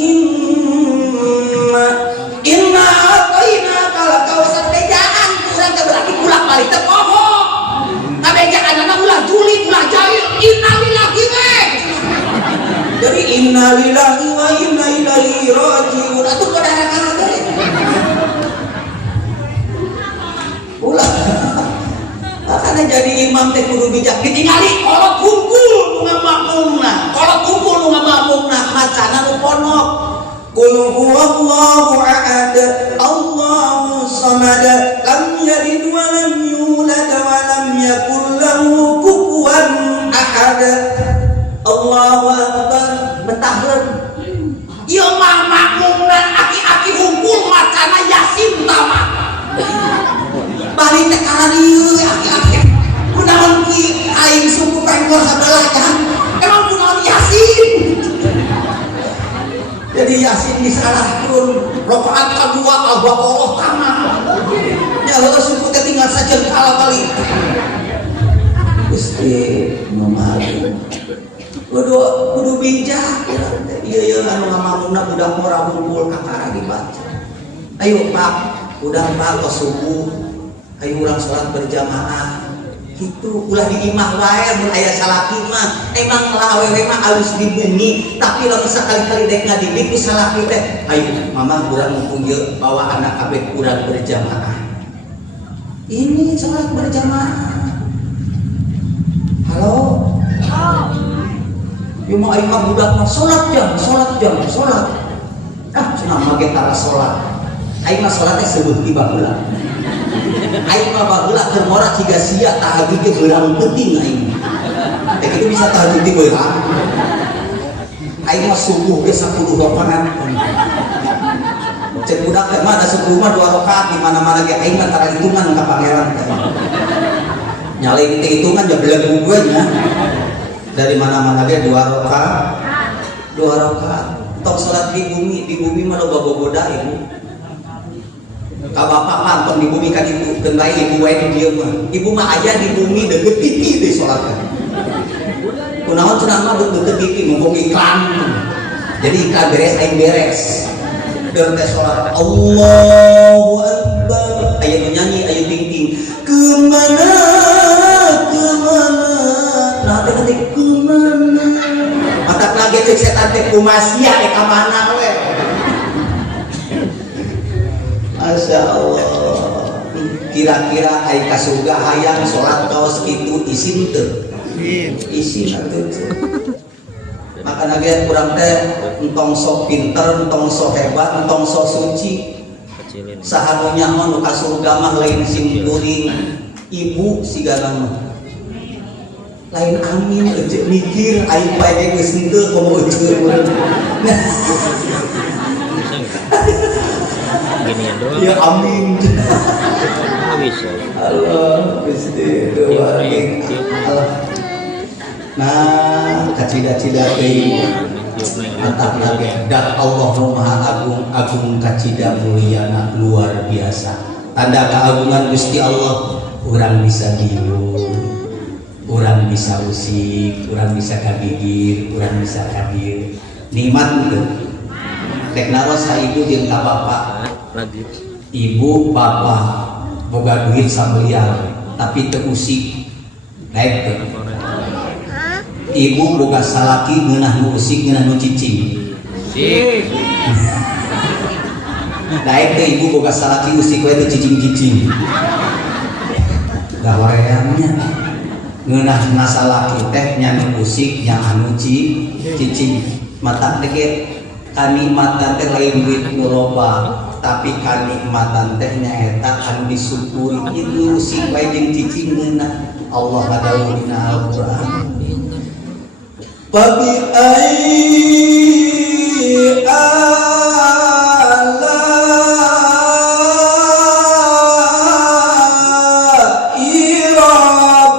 inna atayna kal kausar bejaan kurang teh berarti bolak-balik teh bohong ngabejaanna ulah juli ulah jahil innalillahi we jadi innalillahi wa inna ilaihi rajiun atuh kodara kabeh ulah makanya jadi imam teh kudu bijak ditinggali kolot kumpul nu ngamakmumna kolot kumpul nu ngamakmumna macana nu ponok qul huwallahu ahad Allahu samad lam yalid wa lam yulad wa lam yakul lahu kufuwan ahad Allahu akbar betahkeun ieu mah makmumna aki-aki hunkul macana yasin tamat balik teh ka dieu aki-aki kunaon ki aing suku pengkor sabelah kan emang kunaon yasin jadi yasin disalahkeun rakaat kadua al-baqarah tamat nya heuh suku teh tinggal sajengkal kali Gusti mamaru kudu bijak ieu anu ngamamunna budak murah hungkul kakara dibaca ayo Pak udah Pak subuh ayo urang salat berjamaah gitu ulah di imah wae mun aya salaki mah emang awewe mah alus dibunyi tapi lamun sakali-kali dek ngadidik ku salaki teh ayo mama urang mumpung ieu bawa anak kabeh urang berjamaah ini salat berjamaah halo ieu mah aing mah budak mah salat jam cenah mage tara salat aing mah salat teh seueuh ti baheula aing mah baheula keur morat siga sia tahajud ge beurang penting aing teh kitu bisa tahajud ti beurang aing mah subuh ge 10 rakaat cek budak teh mah da subuh mah 2 rakaat di mana-mana ge aing mah tara hitungan ka pangeran teh nyalain hitungan ya belagu gue nya dari mana-mana ge 2 rakaat 2 rakaat tong salat di bumi mah loba bogoda ibu ka bapak mantong di bumi kan itu kendai ibu wae di dieu mah ibu mah aya di bumi deukeut pipi deui salatna kunaon cenah mah deukeut pipi ngomong iklan jadi iklan beres aing beres dan teh salat Allahu Akbar aya nu nyanyi aya ting-ting kemana nah teh ketik kemana matak lagi cek setan teh kumasia ka mana we Masya Allah kira-kira ai ka surga hayang salat kaos kitu isin teu isin atuh maka nageun kurang teh entong sok pinter entong sok hebat entong sok suci saha nu nyaho nu ka surga mah lain sim kuring ibu sigana mah lain amin ece mikir aing bae geus henteu komo euceul ginian doang ya amin nggak bisa Allah Gusti Allah nah kacida-cida teh mantap lagi dak Allah Maha Agung agung kacida mulyana luar biasa tanda keagungan Gusti Allah urang bisa dieu urang bisa usik urang bisa kabigir urang bisa kabir nikmat teu rek naros ka ibu jeung ka bapak lagi ibu bapak boga duit samiliar tapi teu usik naik teu ibu boga salaki ngeunah nu usik ngeunah nu cicing sik naik teh ibu boga salaki usik we teu cicing-cicing da wareangnya ngeunah masalaki teh nya nu usik nya anu cicing mata teh kanikmatan teh lain duit nu loba tapi kanikmatan teh nyaeta anu disyukuri itu si bae jeung cicing ngeunah Allah ngadawuh dina Al-Qur'an Babi ai ala irabbikum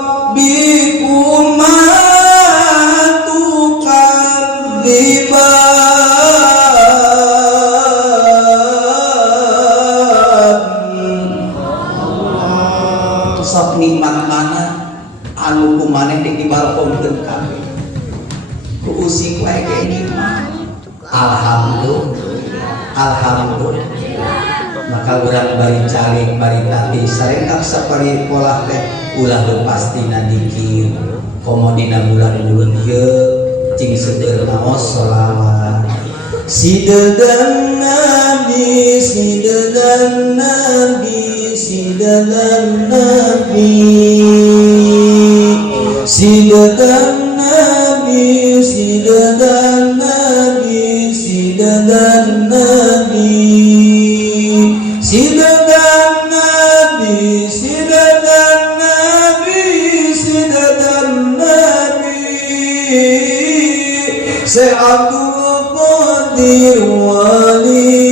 sok nikmat mana anu kumaneh dibarokkeun kabeh ku usik wae ge nikmat alhamdulillah maka urang bari calik bari tadi sarengkap sapari pola teh ulah pastina dikir komodina bulan-bulan ieu cing seueur naos sholawat sidedan nabi sidedan nabi sidedan nabi sidedan nabi sidedan nabi sidedan nabi sidedan nabi sidedan nabi sidedan nabi se Abdul Qadir waliullah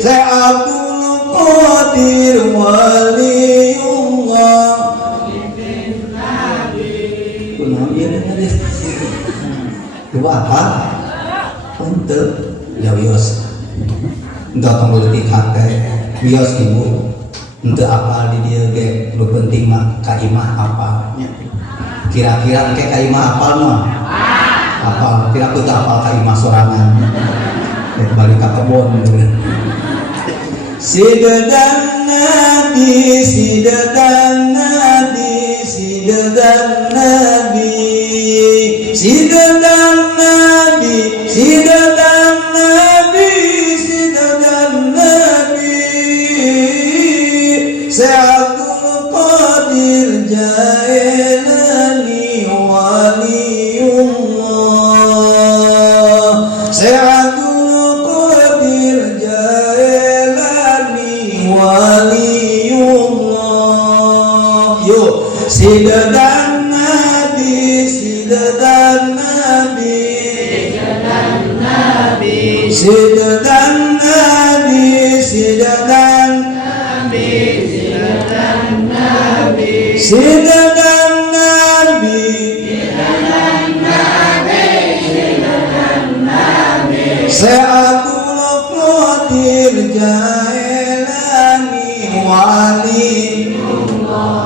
se Abdul Qadir waliullah kunaon ieu teh dua apa untuk ya wios untuk mengulik hati wios ibu untuk apa di dia ge lu penting mah kaimah apa kira-kira engke kaimah apa mah apa kira kita apa kaimah sorangan balik ke kebon sidedan nabi sidedan nabi sidedan nabi sidedan nabi sidedan nabi sidedan nabi Abdul Qadir Jailani waliullah Abdul Qadir Jailani waliullah yo sidedan nabi sidedan nabi sidedan nabi sidedan nabi sidedan nabi Se'atul Qadir Jailani wali,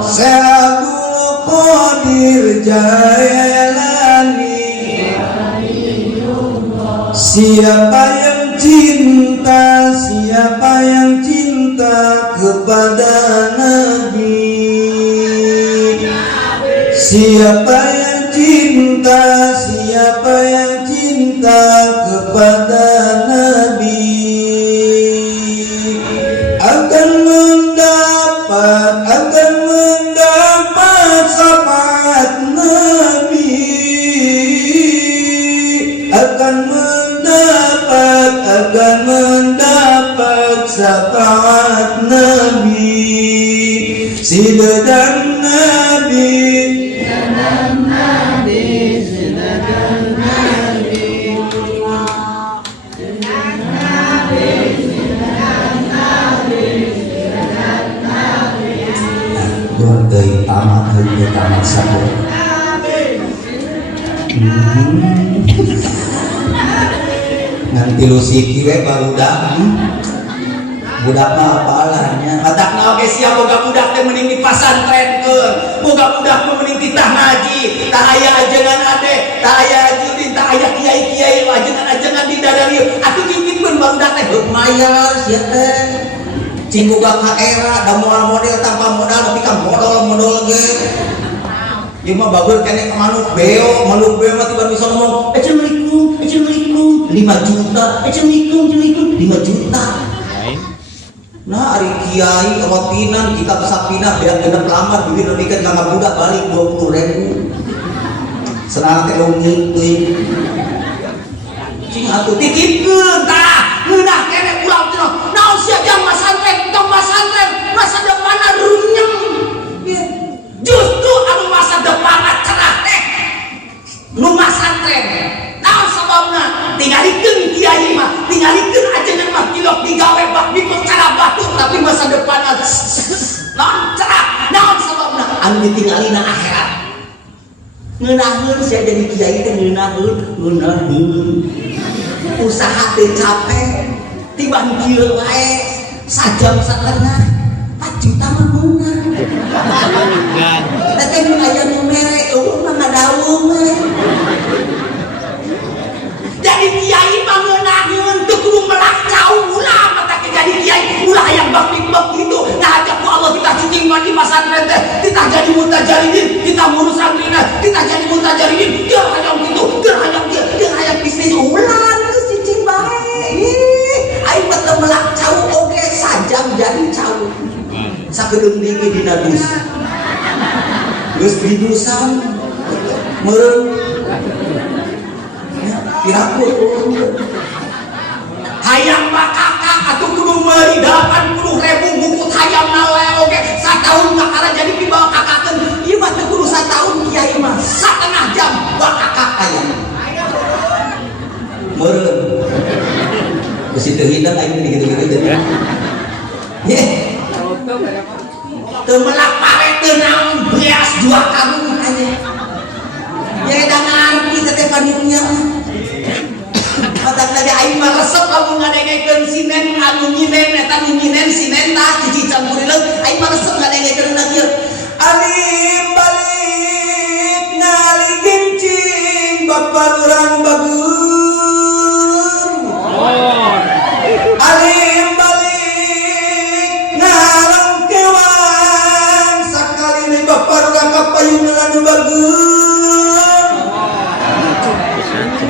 Se'atul Qadir Jailani. Siapa yang cinta, siapa yang cinta kepada Nabi, siapa yang cinta, siapa yang cinta kepada Nabi akan mendapat syafaat Nabi, akan mendapat syafaat Nabi, sidadan Nabi. Dari tamat hari tamat satu. Nanti lu siki we baru dah. Budakna apalahnya. Batakna oge sia boga budak teh mending di pasantrenkeun. Boga budak mah mending titah ngaji. Tah aya ajengan ade, tah aya ajudin, tah aya kiai-kiai ajengan-ajengan di dadarieu. Atuh titipkeun barudak teh heup mayar sia teh. Cing boga ka era da moal model tanpa modal tapi kan modal ge. Ieu mah bageul kene ka manuk beo mah tiba bisa ngomong, "Assalamualaikum, assalamualaikum." 5 juta. Assalamualaikum, 5 juta. Nah, ari kiai rotinan kita kesapina beak genep lamar duit nemikeun ka budak balik 20.000. Senang teh ngeuting. Cing atuh titipkeun tah, ngeunah kene ulang teh naon sia jang masantren, masa depanna runyem. Justru anu masa depanna cerah teh nu masantren. Naon sababna? Tingalikeun kiai mah, tingalikeun ajengan mah kilok digawe bak dipercara batu tapi masa depanna naon cerah. Naon sababna? Anu ditinggalina akhirat. Ngeunaheun sia jadi kiai teh ngeunaheun. Usaha teh capek, tiban kieu wae sajam satengah 4 juta mah meunang. Teh mun aya nu mere eueuh mah ngadaung we. Jadi kiai mah ngeunaheun teu kudu melakcau ulah mata jadi kiai ulah hayang bakti gitu. Nah ajak ku Allah kita cucing mandi masantren teh, kita jadi mutajaridin, kita ngurus santrina, kita jadi mutajaridin. Teu hayang kitu, teu hayang bisnis ulah geus cicing bae. Aing mah teu melakcau oge sajam jadi cau. Sakedeung deui dina dus. Geus didusan meureun piraku hayang makakak atuh kudu meuli 80.000 bungkut hayam nawe oge satahun makara jadi pibawa kakakeun ieu mah teu kudu satahun kiai mah satengah jam bakakak hayam meureun geus teu hidang aing digitu-gitu teh ye teu melak pare teu naon beas 2 karung aja ye dangan kita teh panitia matak lagi aing mah resep lamun ngadengekeun sinen anu nyinen eta nu nyinen sinen tah cici campurileun aing mah resep ngadengekeun kieu alim balik ngali gincing bapak urang bagur alim balik ngalong kewan sakali ni bapak urang kapayun anu bagur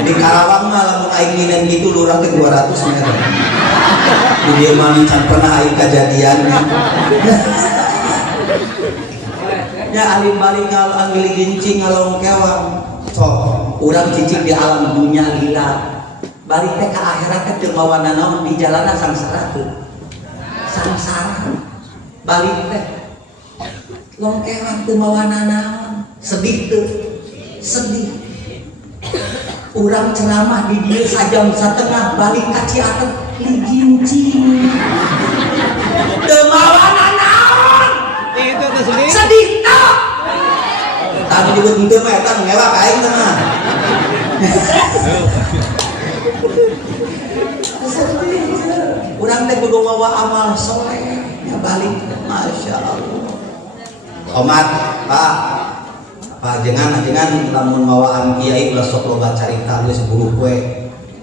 di Karawang mah lamun aing nginen gitu lurang teh 200 meter. Di dieu mah can pernah aing kajadiannya. Ya alim balik kalau anggili gincing ngalong kewang. Sok urang cicing di alam dunia lila. Balik teh ka akhirat teh teu mawana naon di jalanan sangsara teu. Sangsara. Balik teh long kewang teu mawana naon. Sedih teu. Sedih. Urang ceramah di dia sajam setengah balik ka Ciater ligincing teu mawana naon itu teh sedih teh tadi juga henteu mah eta ngewak aing teh mah Urang teh kudu mawa amal soleh ya balik, masya Allah. Omat, Pak, jangan lamun mawaan kiai ulah sok loba carita geus buru kue.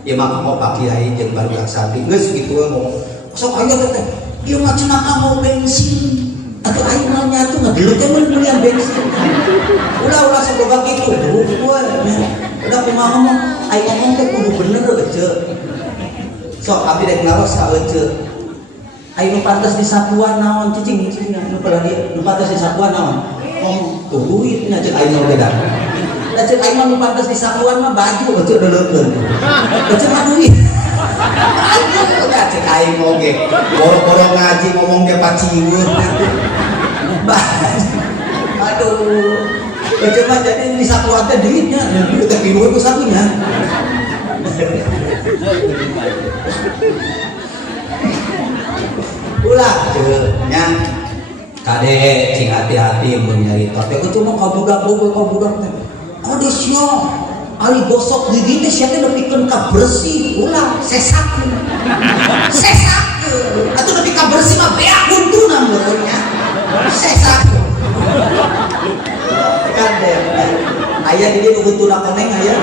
Ieu mah kok Pak Kiai jeung barudak sabdi geus kitu we ngomong. Sok aya teh ieu mah cenah kamu bensin. Atau aing mah nyatu ngagelut teh mun belian bensin. Ulah sok loba kitu buru kue. Udah kumaha ngomong, aing ngomong teh kudu bener eueuh. Sok abdi rek ngaros ka eueuh. Aing nu pantes di satuan naon cicing nu pantes di satuan naon? Tuh duit nya cek aing oge dah. Da cek aing nu pantes di satuan mah baju eueuh deuleukeun. Cek mah duit. Aing udah cek aing oge. Boro-boro ngaji ngomong ge paciweur. Aduh. Cek mah jadi di satuan teh duitnya, duit teh pinuh ku satunya. Ulah nya kade cing hati-hati mun nyarita teh cuma kabudak teh. Ade sia ari gosok gigi teh sia teh nepikeun ka bersih, ulah sesak. Sesak. Atuh nepi ka bersih mah beak buntuna meureunnya. Sesak. Kade aya di dieu buntuna koneng aya.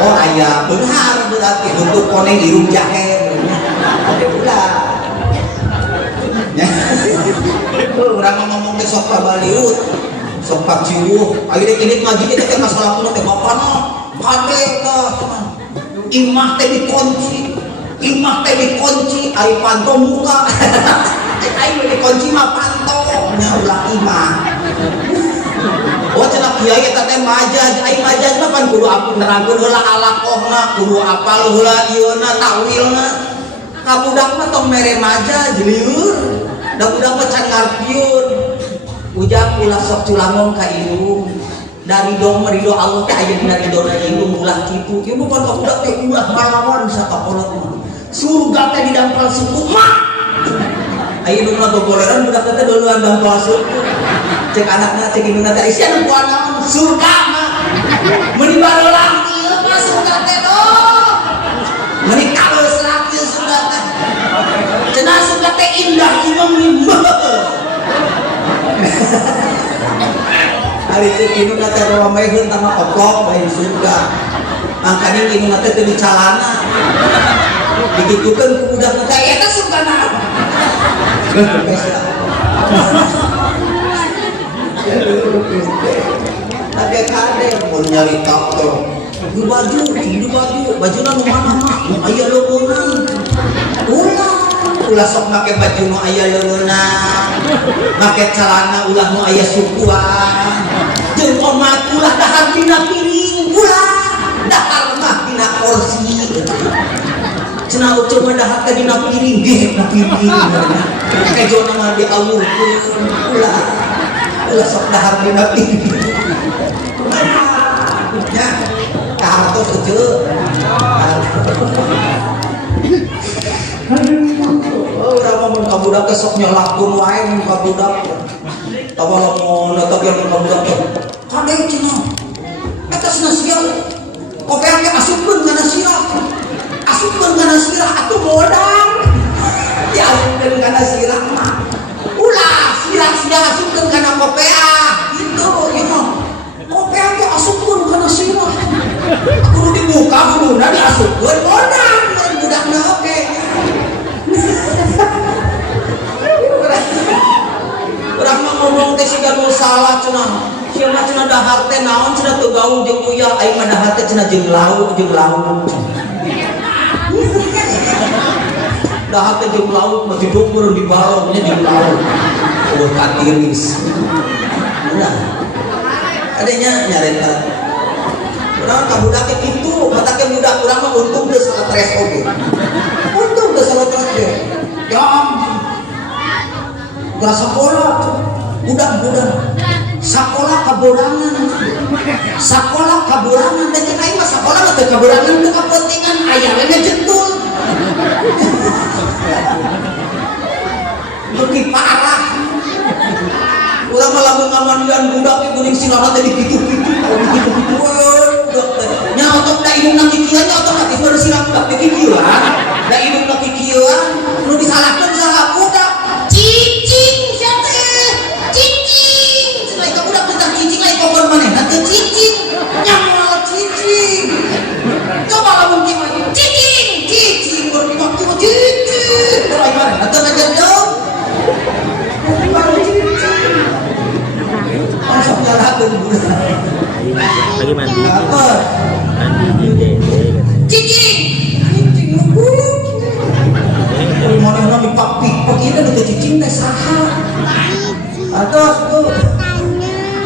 Oh aya beunghar berarti buntut koneng irung jahe. Ade ulah. Urang ngomong teh sok pabaliut, sok paciuh. Ayeuna ini ngaji kita teh masalah kuno teh bapana kade tah imah teh dikunci, ari panto muka. Aing dikunci mah panto nya ulah imah. Oh cenah kiai eta teh majaz, aing majaz mah kan kudu nerangkeun heula alakohna, kudu apal heula ieuna tawilna. Kabudak mah tong mere majaz lieur. Da budak mah can ngarpieun. Ujang ulah sok culamong ka indung. Dari dong ridho Allah teh aya dina ridona indung ulah kitu. Ieu bukan ka budak teh ulah malawan sakakolot mah. Surga teh didampal suku mah. Aya nu mah gogoleran budak teh duluan dampal suku. Cek anakna cek indungna teh sia nu kuat naon surga mah. Meuni barolang ieu mah surga teh doh. Meuni kaweus laki surga teh. Cenah surga teh indah imam nimba. Ari teh indungna teh romeheun tama oplok lain surga. Mangkana indungna teh teu dicalana. Digitukeun ku budak teh eta surga naon. Kade mun nyarita teh di baju bajuna nu mana mah nu aya leungeunna. Ulah sok make baju nu aya leungeunna. Make calana ulah nu aya sukuan. Jeung omat ulah dahar dina piring, ulah dahar mah dina kursi. Cenah ucul mah dahar teh dina piring, geh na piring. Kejona mah diawurkeun, ulah sok dahar dina piring. Ya, kahartos ucul. Urang mah mun kabudak teh sok nyolakkeun wae mun kabudak. Tawa lamun eta ge mun kabudak teh. Kade cenah. Eta cenah sia. Kopean ge asupkeun kana sirah. Asupkeun kana sirah atuh modal. Diasupkeun kana sirah mah. Ulah sirah sia asupkeun kana kopea. Gitu ieu mah. Kopean ge asupkeun kana sirah. Kudu dibuka kuduna diasupkeun modal mun budakna oke. Urang mah ngomong teh siga nu salah cenah. Sieu mah cenah dahar teh naon cenah teu gaul jeung uyah, aing mah dahar teh cenah jeung lauk. Dahar teh jeung lauk mah hidup meureun di balong nya jeung lauk. Eueuh katiris. Ulah. Adanya nyareta. Urang ka budak teh kitu, mata ke budak urang mah untung teu stres oge. Untung teu stres ge. Ya gak sekolah budak-budak sekolah kaborangan dan cek aing mah sekolah mah teu kaborangan teu kapentingan aya we jentul lebih parah urang mah lamun ngamandian budak ieu kuning silana teh dikitu-kitu budak teh nya otot da indung nang kikieu nya otomatis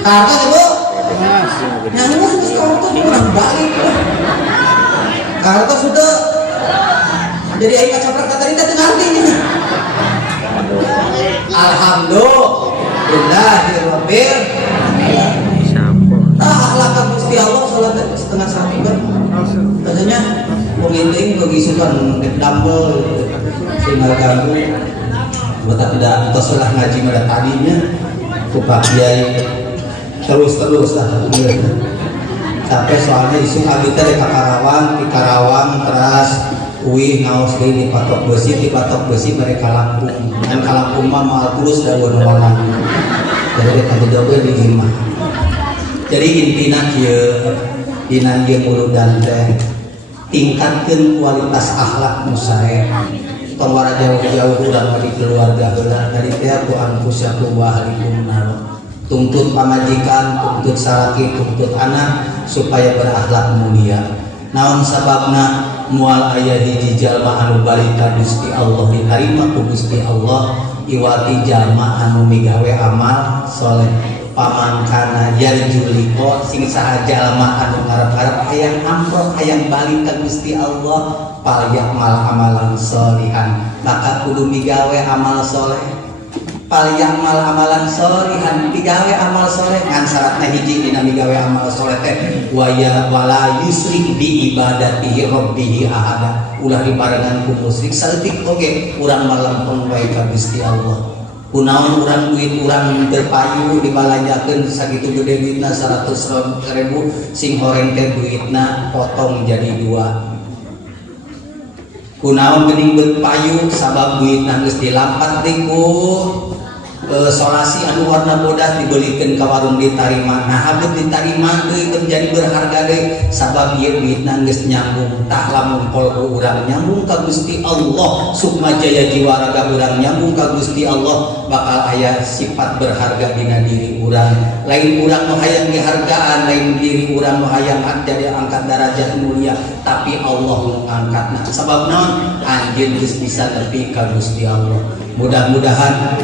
Karta sih bu. Nyanyi terus karta kurang balik. Karta sudah. Jadi aing ngacaprak kata ini teh ngarti nya. Alhamdulillahirabbil Sampun. akhlak Gusti Allah salat setengah satu kan. Katanya penginting bagi sukan dambel sehingga ganggu. Buat tidak terserah ngaji pada tadinya Pak Kiai terus lah sampai soalnya isu abdi teh di Karawang teras uih ngaos deui di patok besi mereka Lampung dan Kalampung mah moal tulus da warna jadi kita jodoh di imah jadi intina kieu dina ieu murudan teh tingkatkeun kualitas akhlak nu sae tong wara jauh-jauh urang di keluarga heula dari teh ku anfusakum wa ahlikum nar tuntut pamajikan tuntut salaki tuntut anak supaya berakhlak mulia naon sababna mual aya hiji jalma anu balik ka Gusti Allah ditarima ku Gusti Allah iwati jalma anu migawe amal soleh pamangkana yarjuliko sing saha jalma anu ngarep-ngarep hayang amroh hayang balik ka Gusti Allah palyamal amalan solihan maka kudu migawe amal soleh palyamal amalan solihan digawe amal soleh ngan syaratna hiji dina migawe amal soleh teh wala yusrik bi ibadatihi rabbihi ahada ulah dibarengan ku musyrik saeutik oge urang malempeng wae ka Gusti Allah kunaon urang duit urang terpayu dibalanjakeun sakitu gede duitna 100.000 sing horeng teh duitna potong jadi 2 kunaon geuning beut payu sabab duitna geus dilampat deui ku solasi anu warna bodas dibelikeun ka warung ditarima nah habis ditarima deui terjadi berharga deui sabab ieu duitna geus nyambung tah lamun kolbu urang nyambung ka Gusti Allah sukma jaya jiwa raga urang nyambung ka Gusti Allah bakal aya sifat berharga dina diri urang lain urang nu hayang dihargaan lain diri urang nu hayang jadi angkat derajat mulia tapi Allah nu angkatna sabab naon anjeun geus bisa nepi ka Gusti Allah mudah-mudahan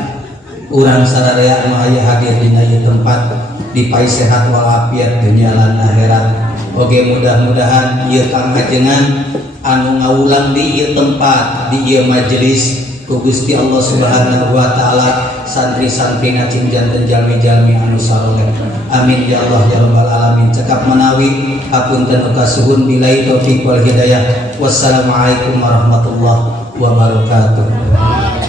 urang sararea anu aya hadir dina ieu tempat dipai sehat walafiat dunya lan akhirat oge mudah-mudahan ieu kanghajengan anu ngaulang di ieu tempat di ieu majelis ku Gusti Allah Subhanahu wa taala santri-santrina cing janten jalmi-jalmi anu saleh amin ya Allah ya rabbal alamin cekap menawi hapunten kasuhun billahi taufik wal hidayah wassalamualaikum warahmatullahi wabarakatuh.